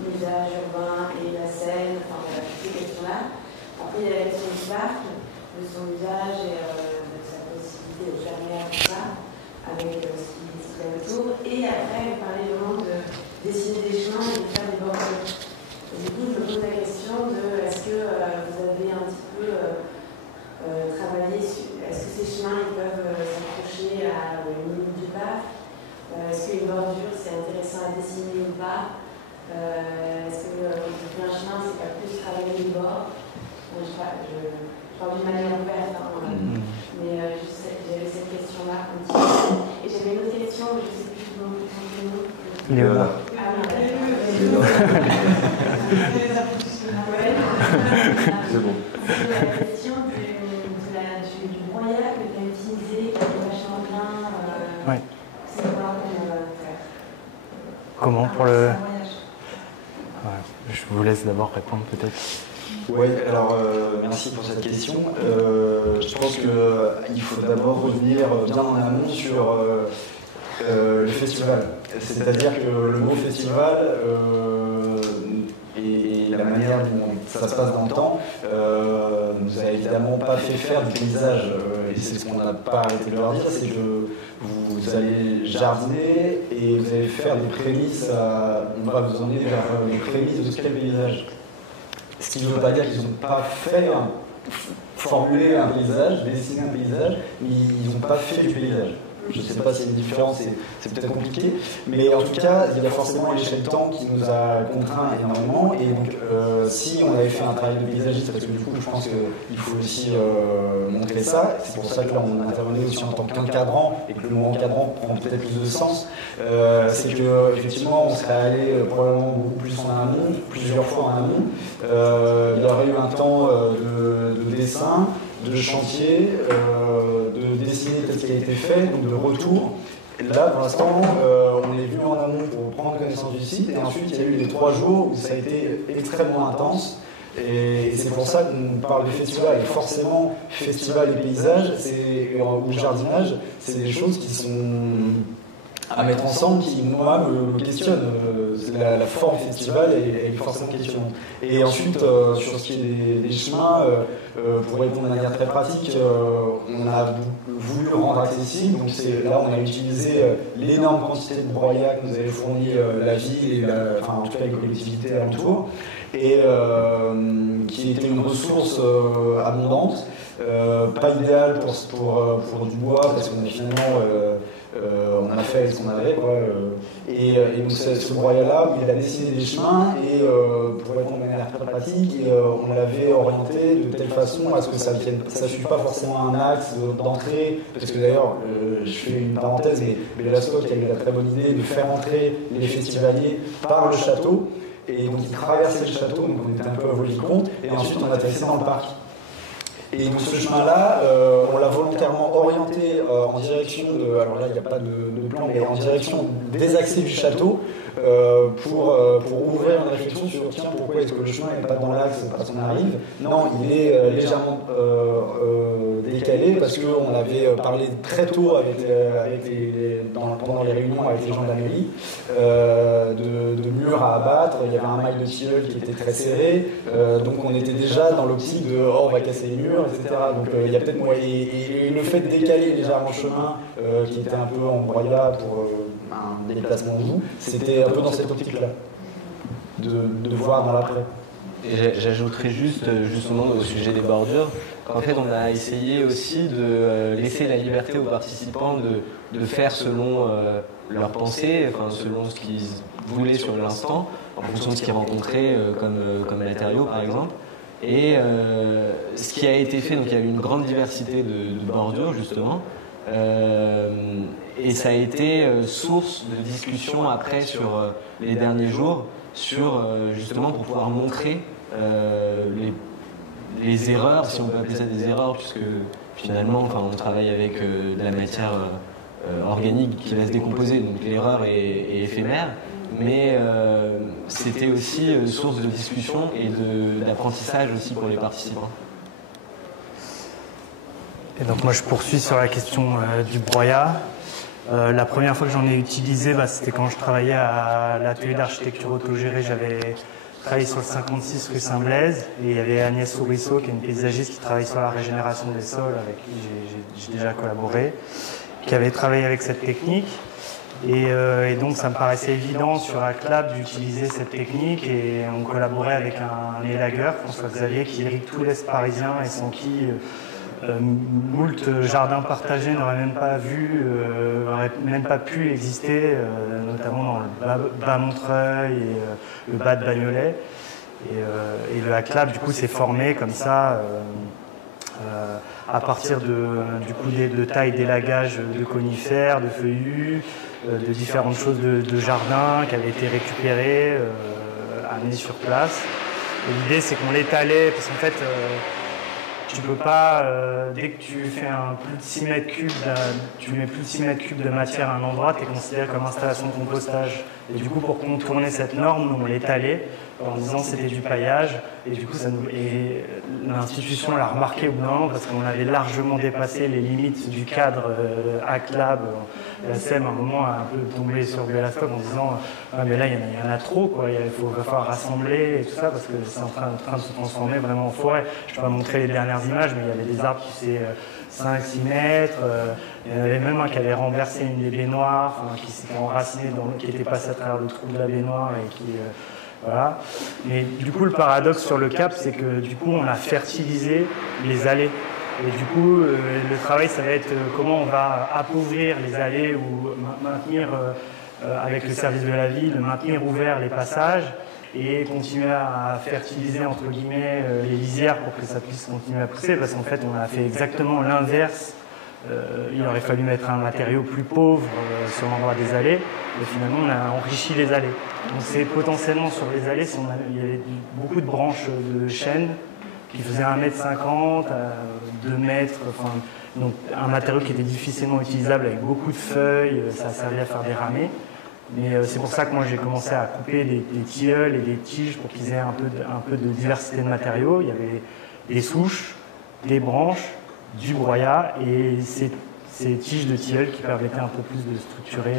usage urbain et la Seine, enfin voilà, toutes ces questions-là. Après, il y a la question du parc, de son usage et de sa possibilité de faire meilleur tout ça, avec ce qui est autour. Et après, vous parlez vraiment de dessiner des chemins et de faire des bordures. Et du coup, je me pose la question de est-ce que vous avez un petit peu travaillé sur. Est-ce que ces chemins ils peuvent s'accrocher à une limite du parc? Est-ce qu'une bordure c'est intéressant à dessiner ou pas? Est-ce que quand on fait un chemin, c'est pas plus travailler les bords? Je parle d'une manière ouverte, mais j'avais cette question-là. Et j'avais une autre question, mais je ne sais plus comment le nom. Léonard. Ah oui, C'est bon. C'est la question du broyat que tu as utilisé, qui est vachement bien. Ouais. C'est quoi qu'on va faire? Comment pour le... Je vous laisse d'abord répondre peut-être. Oui, alors merci pour cette question. Je pense qu'il faut d'abord revenir bien en amont sur le festival. C'est-à-dire que le mot festival et la manière dont ça se passe dans le temps nous a évidemment pas fait faire du paysage, et c'est ce qu'on n'a pas arrêté de leur dire, c'est que vous allez jardiner et vous allez faire des prémices, on va vous emmener vers les prémices de ce qu'est le paysage. Ce qui ne veut pas dire qu'ils n'ont pas fait formuler un paysage, dessiner un paysage, mais ils n'ont pas fait du paysage. Je ne sais pas s'il y a une différence, c'est peut-être compliqué, mais en tout cas, il y a forcément l'échelle de temps qui nous a contraints énormément, et donc si on avait fait un travail de paysagiste, parce que du coup je pense qu'il faut aussi montrer ça, c'est pour ça que là on intervenait aussi en tant qu'encadrant, et que le mot encadrant prend peut-être plus de sens, c'est qu'effectivement on serait allé probablement beaucoup plus en amont, plusieurs fois en amont, il y aurait eu un temps de dessin, de chantier, de dessiner tel qu'il a été fait, donc de retour. Et là, pour l'instant, on est venu en amont pour prendre connaissance du site, et ensuite il y a eu les 3 jours où ça a été extrêmement intense. Et c'est pour ça qu'on parle de festival, et forcément, festival et paysage, ou jardinage, c'est des choses qui sont à mettre ensemble, qui moi me questionnent. La forme festival est forcément questionnante. Et ensuite, sur ce qui est des chemins, pour répondre de manière très pratique, on a voulu rendre accessible. Donc là, on a utilisé l'énorme quantité de broyat que nous avait fourni la ville, et en tout cas les collectivités alentours, et qui était une ressource abondante, pas idéale pour du bois, parce qu'on a finalement on a fait ce qu'on avait, quoi. Et donc ce broyat-là, où il a dessiné des chemins, et pour répondre de manière très pratique, on l'avait orienté de telle façon à ce que ça ne suive pas forcément un axe d'entrée, parce que d'ailleurs, je fais une parenthèse, mais Belastock a eu la très bonne idée de faire entrer les festivaliers par le château, et donc ils traversaient le château, donc on était un peu à vol-compte, et ensuite on atterrissait dans le parc. Et donc ce chemin-là, on l'a volontairement orienté en direction de, alors là il n'y a pas de plan, mais en direction des accès du château, pour ouvrir une réflexion sur tiens, pourquoi est-ce que le chemin n'est pas dans l'axe parce qu'on arrive. Non, il est légèrement décalé parce qu'on avait parlé très tôt pendant les réunions avec les gens de la mairie de murs à abattre. Il y avait un mail de tilleul qui était très serré, donc on était déjà dans l'optique de on va casser les murs, etc. Donc il y a peut-être et le fait de décaler légèrement le chemin qui était un peu en broyat pour un déplacement de vous, c'était un peu dans cette optique-là, de voir dans l'après. J'ajouterais justement au sujet des bordures, qu'en fait on a essayé aussi de laisser la liberté aux participants de faire selon leurs pensées, enfin selon ce qu'ils voulaient sur l'instant, en fonction de ce qu'ils rencontraient comme matériaux par exemple. Et ce qui a été fait, donc il y a eu une grande diversité de bordures justement, et ça a été source de discussion après sur les derniers jours, sur justement pour pouvoir montrer les erreurs, si on peut appeler ça des erreurs, puisque finalement on travaille avec de la matière organique qui va se décomposer, donc l'erreur est éphémère, mais c'était aussi source de discussion et d'apprentissage aussi pour les participants. Et donc moi je poursuis sur la question du broyat. La première fois que j'en ai utilisé, c'était quand je travaillais à l'atelier d'architecture autogérée. J'avais travaillé sur le 56 rue Saint-Blaise, et il y avait Agnès Sourisseau, qui est une paysagiste qui travaille sur la régénération des sols, avec qui j'ai déjà collaboré, qui avait travaillé avec cette technique. Et donc ça me paraissait évident sur ACLAB d'utiliser cette technique, et on collaborait avec un élagueur, François Xavier, qui irrigue tout l'Est parisien et sans qui moult jardins partagés n'auraient même pas pu exister, notamment dans le bas Montreuil et le bas de Bagnolet. Et le ACLAB du coup s'est formé comme ça à partir de tailles d'élagage de conifères, de feuillus, de différentes choses de jardin qui avaient été récupérées, amenées sur place. L'idée c'est qu'on l'étalait, parce qu'en fait tu peux pas, dès que tu fais plus de 6 mètres cubes, tu mets plus de 6 mètres cubes de matière à un endroit, tu es considéré comme installation de compostage. Et du coup, pour contourner cette norme, on l'étalait en disant que c'était du paillage. Et du coup, l'institution l'a remarqué au bout d'un moment parce qu'on avait largement dépassé les limites du cadre Act Lab. La SEM, à un moment, a un peu tombé sur Bellastock en disant ah, mais là, il y en a trop, quoi. Va falloir rassembler et tout ça parce que c'est en train de se transformer vraiment en forêt. Je ne vais pas montrer les dernières images, mais il y avait des arbres qui faisaient 5-6 mètres. Il y en avait même un qui avait renversé une des baignoires, qui s'était enraciné, qui était passé à travers le trou de la baignoire et qui. Voilà. Mais du coup, le paradoxe sur le Cap, c'est que du coup, on a fertilisé les allées. Et du coup, le travail, ça va être comment on va appauvrir les allées ou maintenir, avec le service de la ville, maintenir ouverts les passages et continuer à fertiliser, entre guillemets, les lisières pour que ça puisse continuer à pousser. Parce qu'en fait, on a fait exactement l'inverse. Il aurait fallu mettre un matériau plus pauvre sur l'endroit des allées. Et finalement, on a enrichi les allées. Donc c'est potentiellement sur les allées, il y avait beaucoup de branches de chêne qui faisaient 1,50 m, 2 mètres, enfin, donc un matériau qui était difficilement utilisable avec beaucoup de feuilles, ça servait à faire des ramets. Mais c'est pour ça que moi j'ai commencé à couper des tilleuls et des tiges pour qu'ils aient un peu de diversité de matériaux. Il y avait des souches, des branches, du broyat et ces tiges de tilleul qui permettaient un peu plus de structurer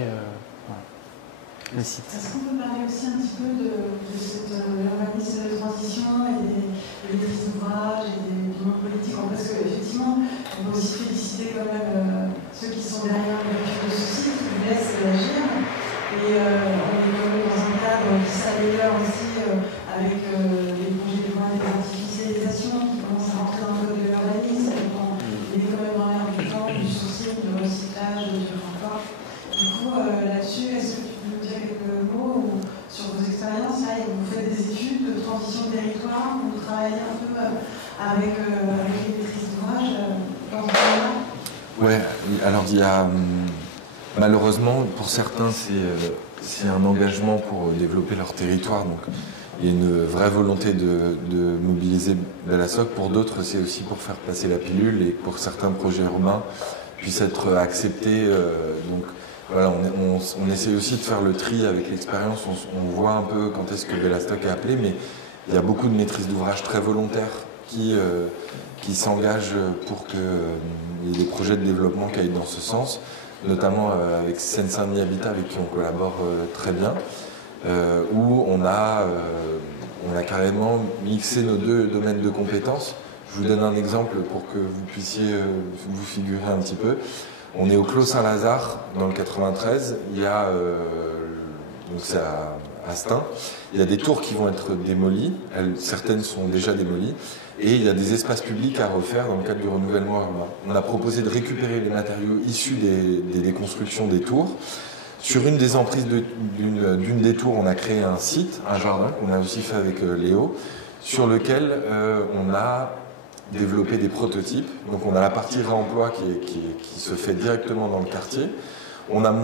le site. Est-ce qu'on peut parler aussi un petit peu de cet urbanisme de transition et des maîtrises d'ouvrage et du monde politique? Parce qu'effectivement, on peut aussi féliciter quand même ceux qui sont derrière l'ouverture de ce site, qui nous laissent agir. Et on est quand même dans un cadre qui s'améliore aussi avec les projets de loi d'artificialisation qui commencent à rentrer dans le code de l'urbanisme. Il est quand même dans l'air du temps, du sourcing, du recyclage, du renfort. Du coup, là-dessus, est-ce que tu peux nous dire quelques mots sur vos expériences? Là, vous faites des études de transition de territoire, vous travaillez un peu avec les maîtrises d'ouvrage dans ce domaine-là? Ouais, alors il y a malheureusement pour certains c'est un engagement pour développer leur territoire, donc il y a une vraie volonté de mobiliser Bellastock. Pour d'autres, c'est aussi pour faire passer la pilule et pour certains projets urbains puissent être acceptés. Donc voilà, on essaie aussi de faire le tri avec l'expérience. On voit un peu quand est-ce que Bellastock est appelé, mais il y a beaucoup de maîtrises d'ouvrage très volontaires qui s'engagent pour qu'il y ait des projets de développement qui aillent dans ce sens, notamment avec Seine-Saint-Denis Habitat, avec qui on collabore très bien, où on a carrément mixé nos deux domaines de compétences. Je vous donne un exemple pour que vous puissiez vous figurer un petit peu. On est au Clos Saint-Lazare, dans le 93. Il y a, donc c'est à Astin, il y a des tours qui vont être démolies. Certaines sont déjà démolies. Et il y a des espaces publics à refaire dans le cadre du renouvellement urbain. On a proposé de récupérer les matériaux issus des déconstructions des tours. Sur une des emprises d'une des tours, on a créé un site, un jardin, qu'on a aussi fait avec Léo, sur lequel on a développé des prototypes. Donc on a la partie réemploi qui se fait directement dans le quartier. On a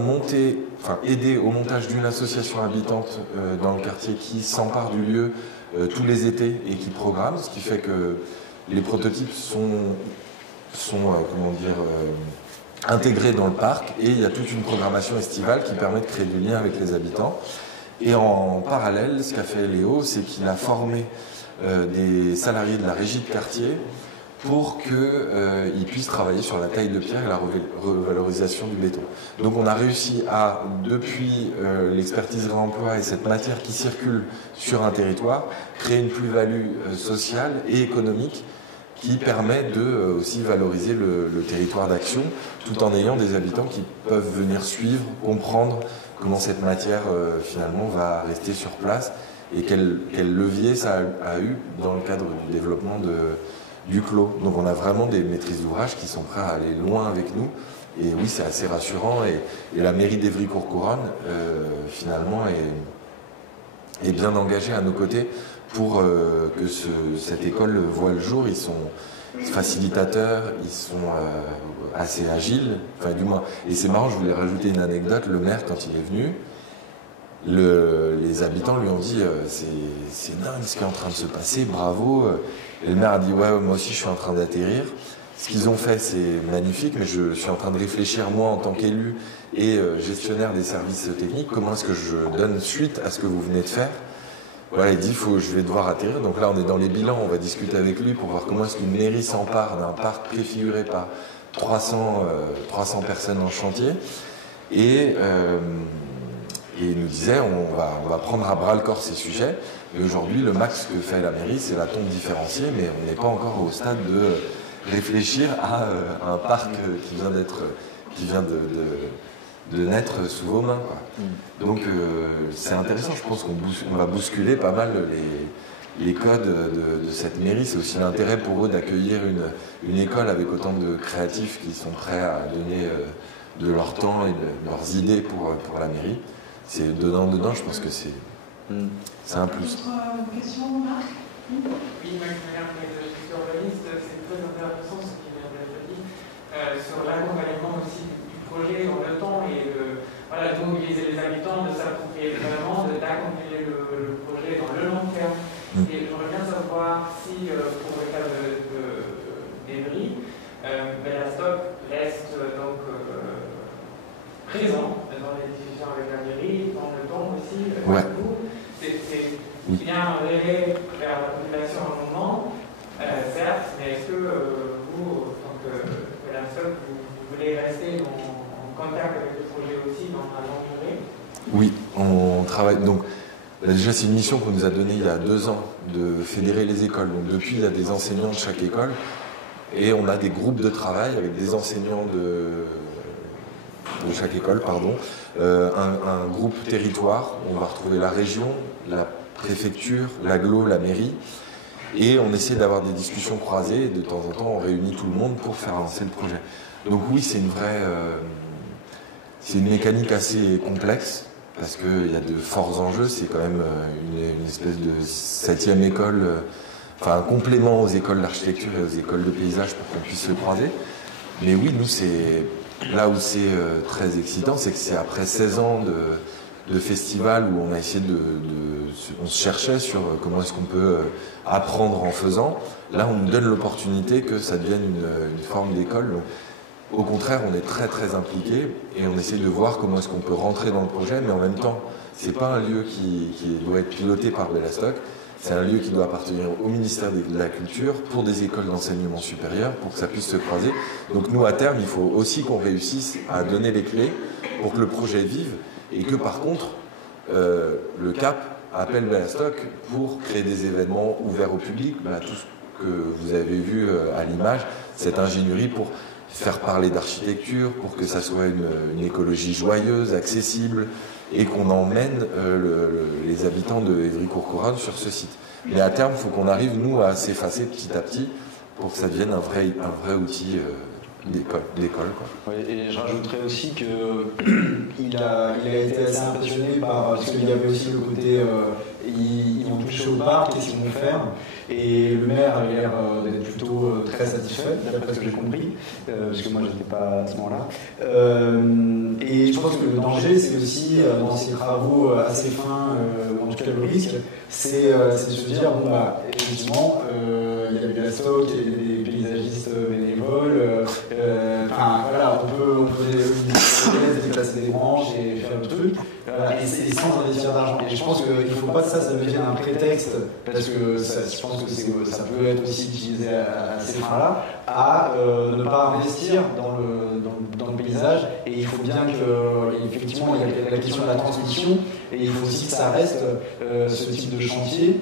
aidé au montage d'une association habitante dans le quartier qui s'empare du lieu tous les étés et qui programme, ce qui fait que les prototypes sont intégrés dans le parc et il y a toute une programmation estivale qui permet de créer du lien avec les habitants. Et en parallèle, ce qu'a fait Léo, c'est qu'il a formé des salariés de la régie de quartier pour qu'ils puissent travailler sur la taille de pierre et la revalorisation du béton. Donc on a réussi à, depuis l'expertise réemploi et cette matière qui circule sur un territoire, créer une plus-value sociale et économique qui permet de aussi valoriser le territoire d'action, tout en ayant des habitants qui peuvent venir suivre, comprendre comment cette matière finalement va rester sur place et quel levier ça a eu dans le cadre du développement du clos. Donc on a vraiment des maîtrises d'ouvrage qui sont prêts à aller loin avec nous. Et oui, c'est assez rassurant. Et la mairie d'Évry-Courcouronnes, finalement, est bien engagée à nos côtés pour que cette école voit le jour. Ils sont facilitateurs, ils sont assez agiles, enfin du moins. Et c'est marrant, je voulais rajouter une anecdote. Le maire, quand il est venu, les habitants lui ont dit c'est dingue ce qui est en train de se passer, bravo. Et le maire a dit ouais, moi aussi je suis en train d'atterrir. Ce qu'ils ont fait, c'est magnifique, mais je suis en train de réfléchir, moi, en tant qu'élu et gestionnaire des services techniques, comment est-ce que je donne suite à ce que vous venez de faire. voilà, il dit je vais devoir atterrir. Donc là, on est dans les bilans, on va discuter avec lui pour voir comment est-ce qu'une mairie s'empare d'un parc préfiguré par 300 personnes en chantier. Et il nous disait, on va prendre à bras le corps ces sujets. Et aujourd'hui, le max que fait la mairie, c'est la tombe différenciée, mais on n'est pas encore au stade de réfléchir à un parc qui vient de naître sous vos mains, quoi. Donc c'est intéressant, je pense qu'on va bousculer pas mal les codes de cette mairie. C'est aussi l'intérêt pour eux d'accueillir une école avec autant de créatifs qui sont prêts à donner de leur temps et de leurs idées pour la mairie. C'est dedans, je pense que c'est un plus. Autre question, Marc? Oui, moi je suis urbaniste, c'est très intéressant ce qui vient d'être dit sur l'accompagnement aussi du projet dans le temps et de mobiliser les habitants, de s'approprier vraiment, d'accompagner le projet dans le long terme. Et j'aimerais bien savoir si, pour le cas d'Evry, Bellastock reste donc présent dans les discussions avec la mairie, dans le temps aussi. Ouais. Il y a un relais vers la population à un moment, certes, mais est-ce que vous, en tant que Bellastock, vous voulez rester en contact avec le projet aussi dans la longue durée? Oui, on travaille. Donc, déjà, c'est une mission qu'on nous a donnée il y a 2 ans, de fédérer les écoles. Donc, depuis, il y a des enseignants de chaque école et on a des groupes de travail avec des enseignants de chaque école, un groupe territoire où on va retrouver la région, la préfecture, l'agglo, la mairie, et on essaie d'avoir des discussions croisées et de temps en temps on réunit tout le monde pour faire avancer le projet. Donc oui, c'est une mécanique assez complexe parce qu'il y a de forts enjeux. C'est quand même une espèce de 7e école, un complément aux écoles d'architecture et aux écoles de paysage pour qu'on puisse se croiser. Mais oui, nous, c'est là où c'est très excitant, c'est que c'est après 16 ans de festival où on a essayé on se cherchait sur comment est-ce qu'on peut apprendre en faisant. Là, on nous donne l'opportunité que ça devienne une forme d'école. Au contraire, on est très très impliqués et on essaie de voir comment est-ce qu'on peut rentrer dans le projet, mais en même temps, c'est pas un lieu qui doit être piloté par Bellastock. C'est un lieu qui doit appartenir au ministère de la Culture pour des écoles d'enseignement supérieur, pour que ça puisse se croiser. Donc nous, à terme, il faut aussi qu'on réussisse à donner les clés pour que le projet vive et que par contre, le CAP appelle Bellastock pour créer des événements ouverts au public, tout ce que vous avez vu à l'image, cette ingénierie pour faire parler d'architecture, pour que ça soit une écologie joyeuse, accessible, et qu'on emmène les habitants de Évry-Courcouronnes sur ce site. Mais à terme, il faut qu'on arrive, nous, à s'effacer petit à petit pour que ça devienne un vrai outil d'école. Oui, et je rajouterais aussi qu'il a été assez impressionné parce qu'il y avait aussi le côté ils vont toucher au parc, qu'est-ce qu'ils vont faire, et le maire avait l'air d'être plutôt très satisfait, d'après ce que j'ai compris, parce que moi j'étais pas à ce moment-là. Et je pense que le danger, c'est aussi dans ces travaux assez fins, ou en tout cas le risque, c'est de se dire effectivement il y a Bellastock, il y a des paysagistes bénévoles, on peut déplacer des branches et faire le truc, et sans investir d'argent. Et je pense qu'il ne faut pas que ça devienne un prétexte, parce que je pense que ça peut être aussi utilisé à ces fins-là, à ne pas investir dans le paysage. Et il faut bien qu'effectivement, il y a la question de la transmission, et il faut aussi que ça reste ce type de chantier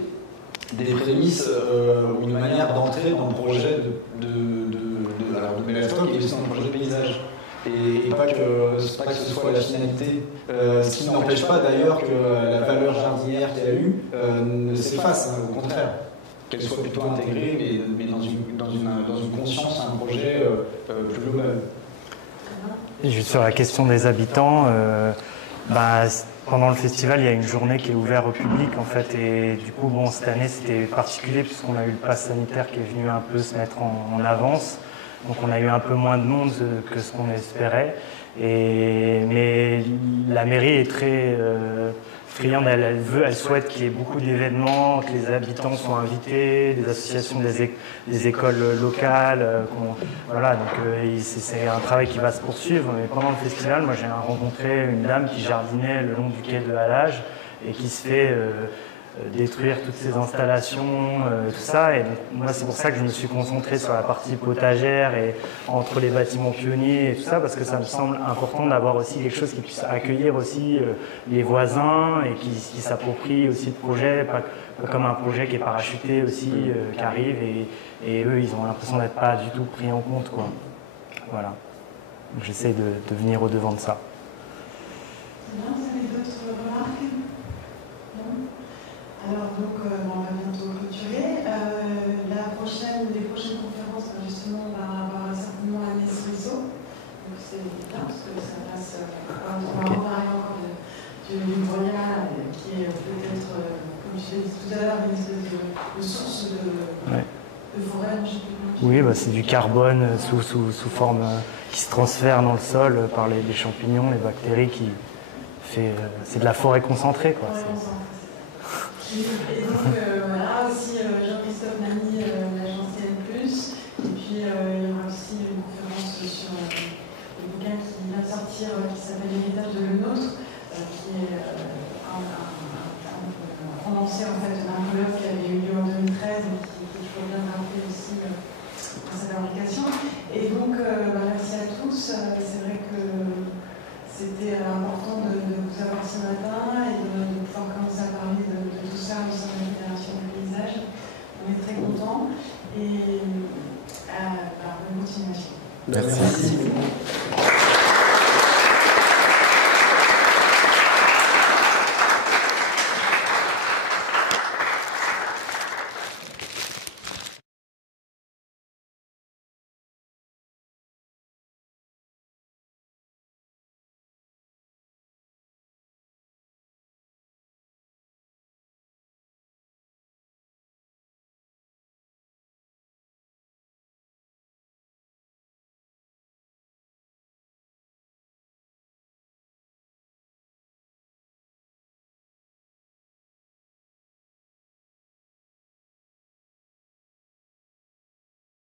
des prémices ou une manière d'entrer dans le projet de Bellastock et aussi dans le projet de paysage. Et pas que ce soit la finalité. Ce qui n'empêche pas d'ailleurs que la valeur jardinière qu'il y a eu ne s'efface, au contraire. Qu'elle soit plutôt intégrée, mais dans une conscience, un projet plus global. Et juste sur la question des habitants, pendant le festival, il y a une journée qui est ouverte au public en fait, et du coup, cette année c'était particulier puisqu'on a eu le pass sanitaire qui est venu un peu se mettre en avance. Donc on a eu un peu moins de monde que ce qu'on espérait. Mais la mairie est très friande, elle souhaite qu'il y ait beaucoup d'événements, que les habitants soient invités, des associations des écoles locales. C'est un travail qui va se poursuivre. Mais pendant le festival, moi j'ai rencontré une dame qui jardinait le long du quai de Halage et qui se fait détruire toutes ces installations, tout ça. Et donc, moi, c'est pour ça que je me suis concentré sur la partie potagère et entre les bâtiments pionniers et tout ça, parce que ça me semble important d'avoir aussi quelque chose qui puisse accueillir aussi les voisins et qui s'approprie aussi le projet, pas comme un projet qui est parachuté aussi, qui arrive et eux, ils ont l'impression d'être pas du tout pris en compte, quoi. Voilà. Donc, j'essaie de venir au-devant de ça. Vous avez d'autres remarques? Non? Alors donc, on va bientôt clôturer. Les prochaines conférences, justement, on va avoir certainement Agnès Ruisseau. Donc c'est bien parce que ça passe. On va parler encore du Broyat, qui est peut-être, comme je l'ai dit tout à l'heure, une espèce de source de forêt. Oui, bah, c'est du carbone sous forme qui se transfère dans le sol par les champignons, les bactéries c'est de la forêt concentrée, quoi. Et donc voilà aussi Jean-Christophe Nani, l'agence CN+, et puis il y aura aussi une conférence sur le bouquin qui vient de sortir qui s'appelle L'héritage de le nôtre, qui est un condensé en fait d'un colloque qui avait eu lieu en 2013 et qui je peux bien rappeler aussi dans sa fabrication. Et donc merci à tous, c'est vrai que c'était important de vous avoir ce matin et de pouvoir commencer à parler de tout ça au sein de la Fédération du paysage. On est très contents et bonne continuation. Merci.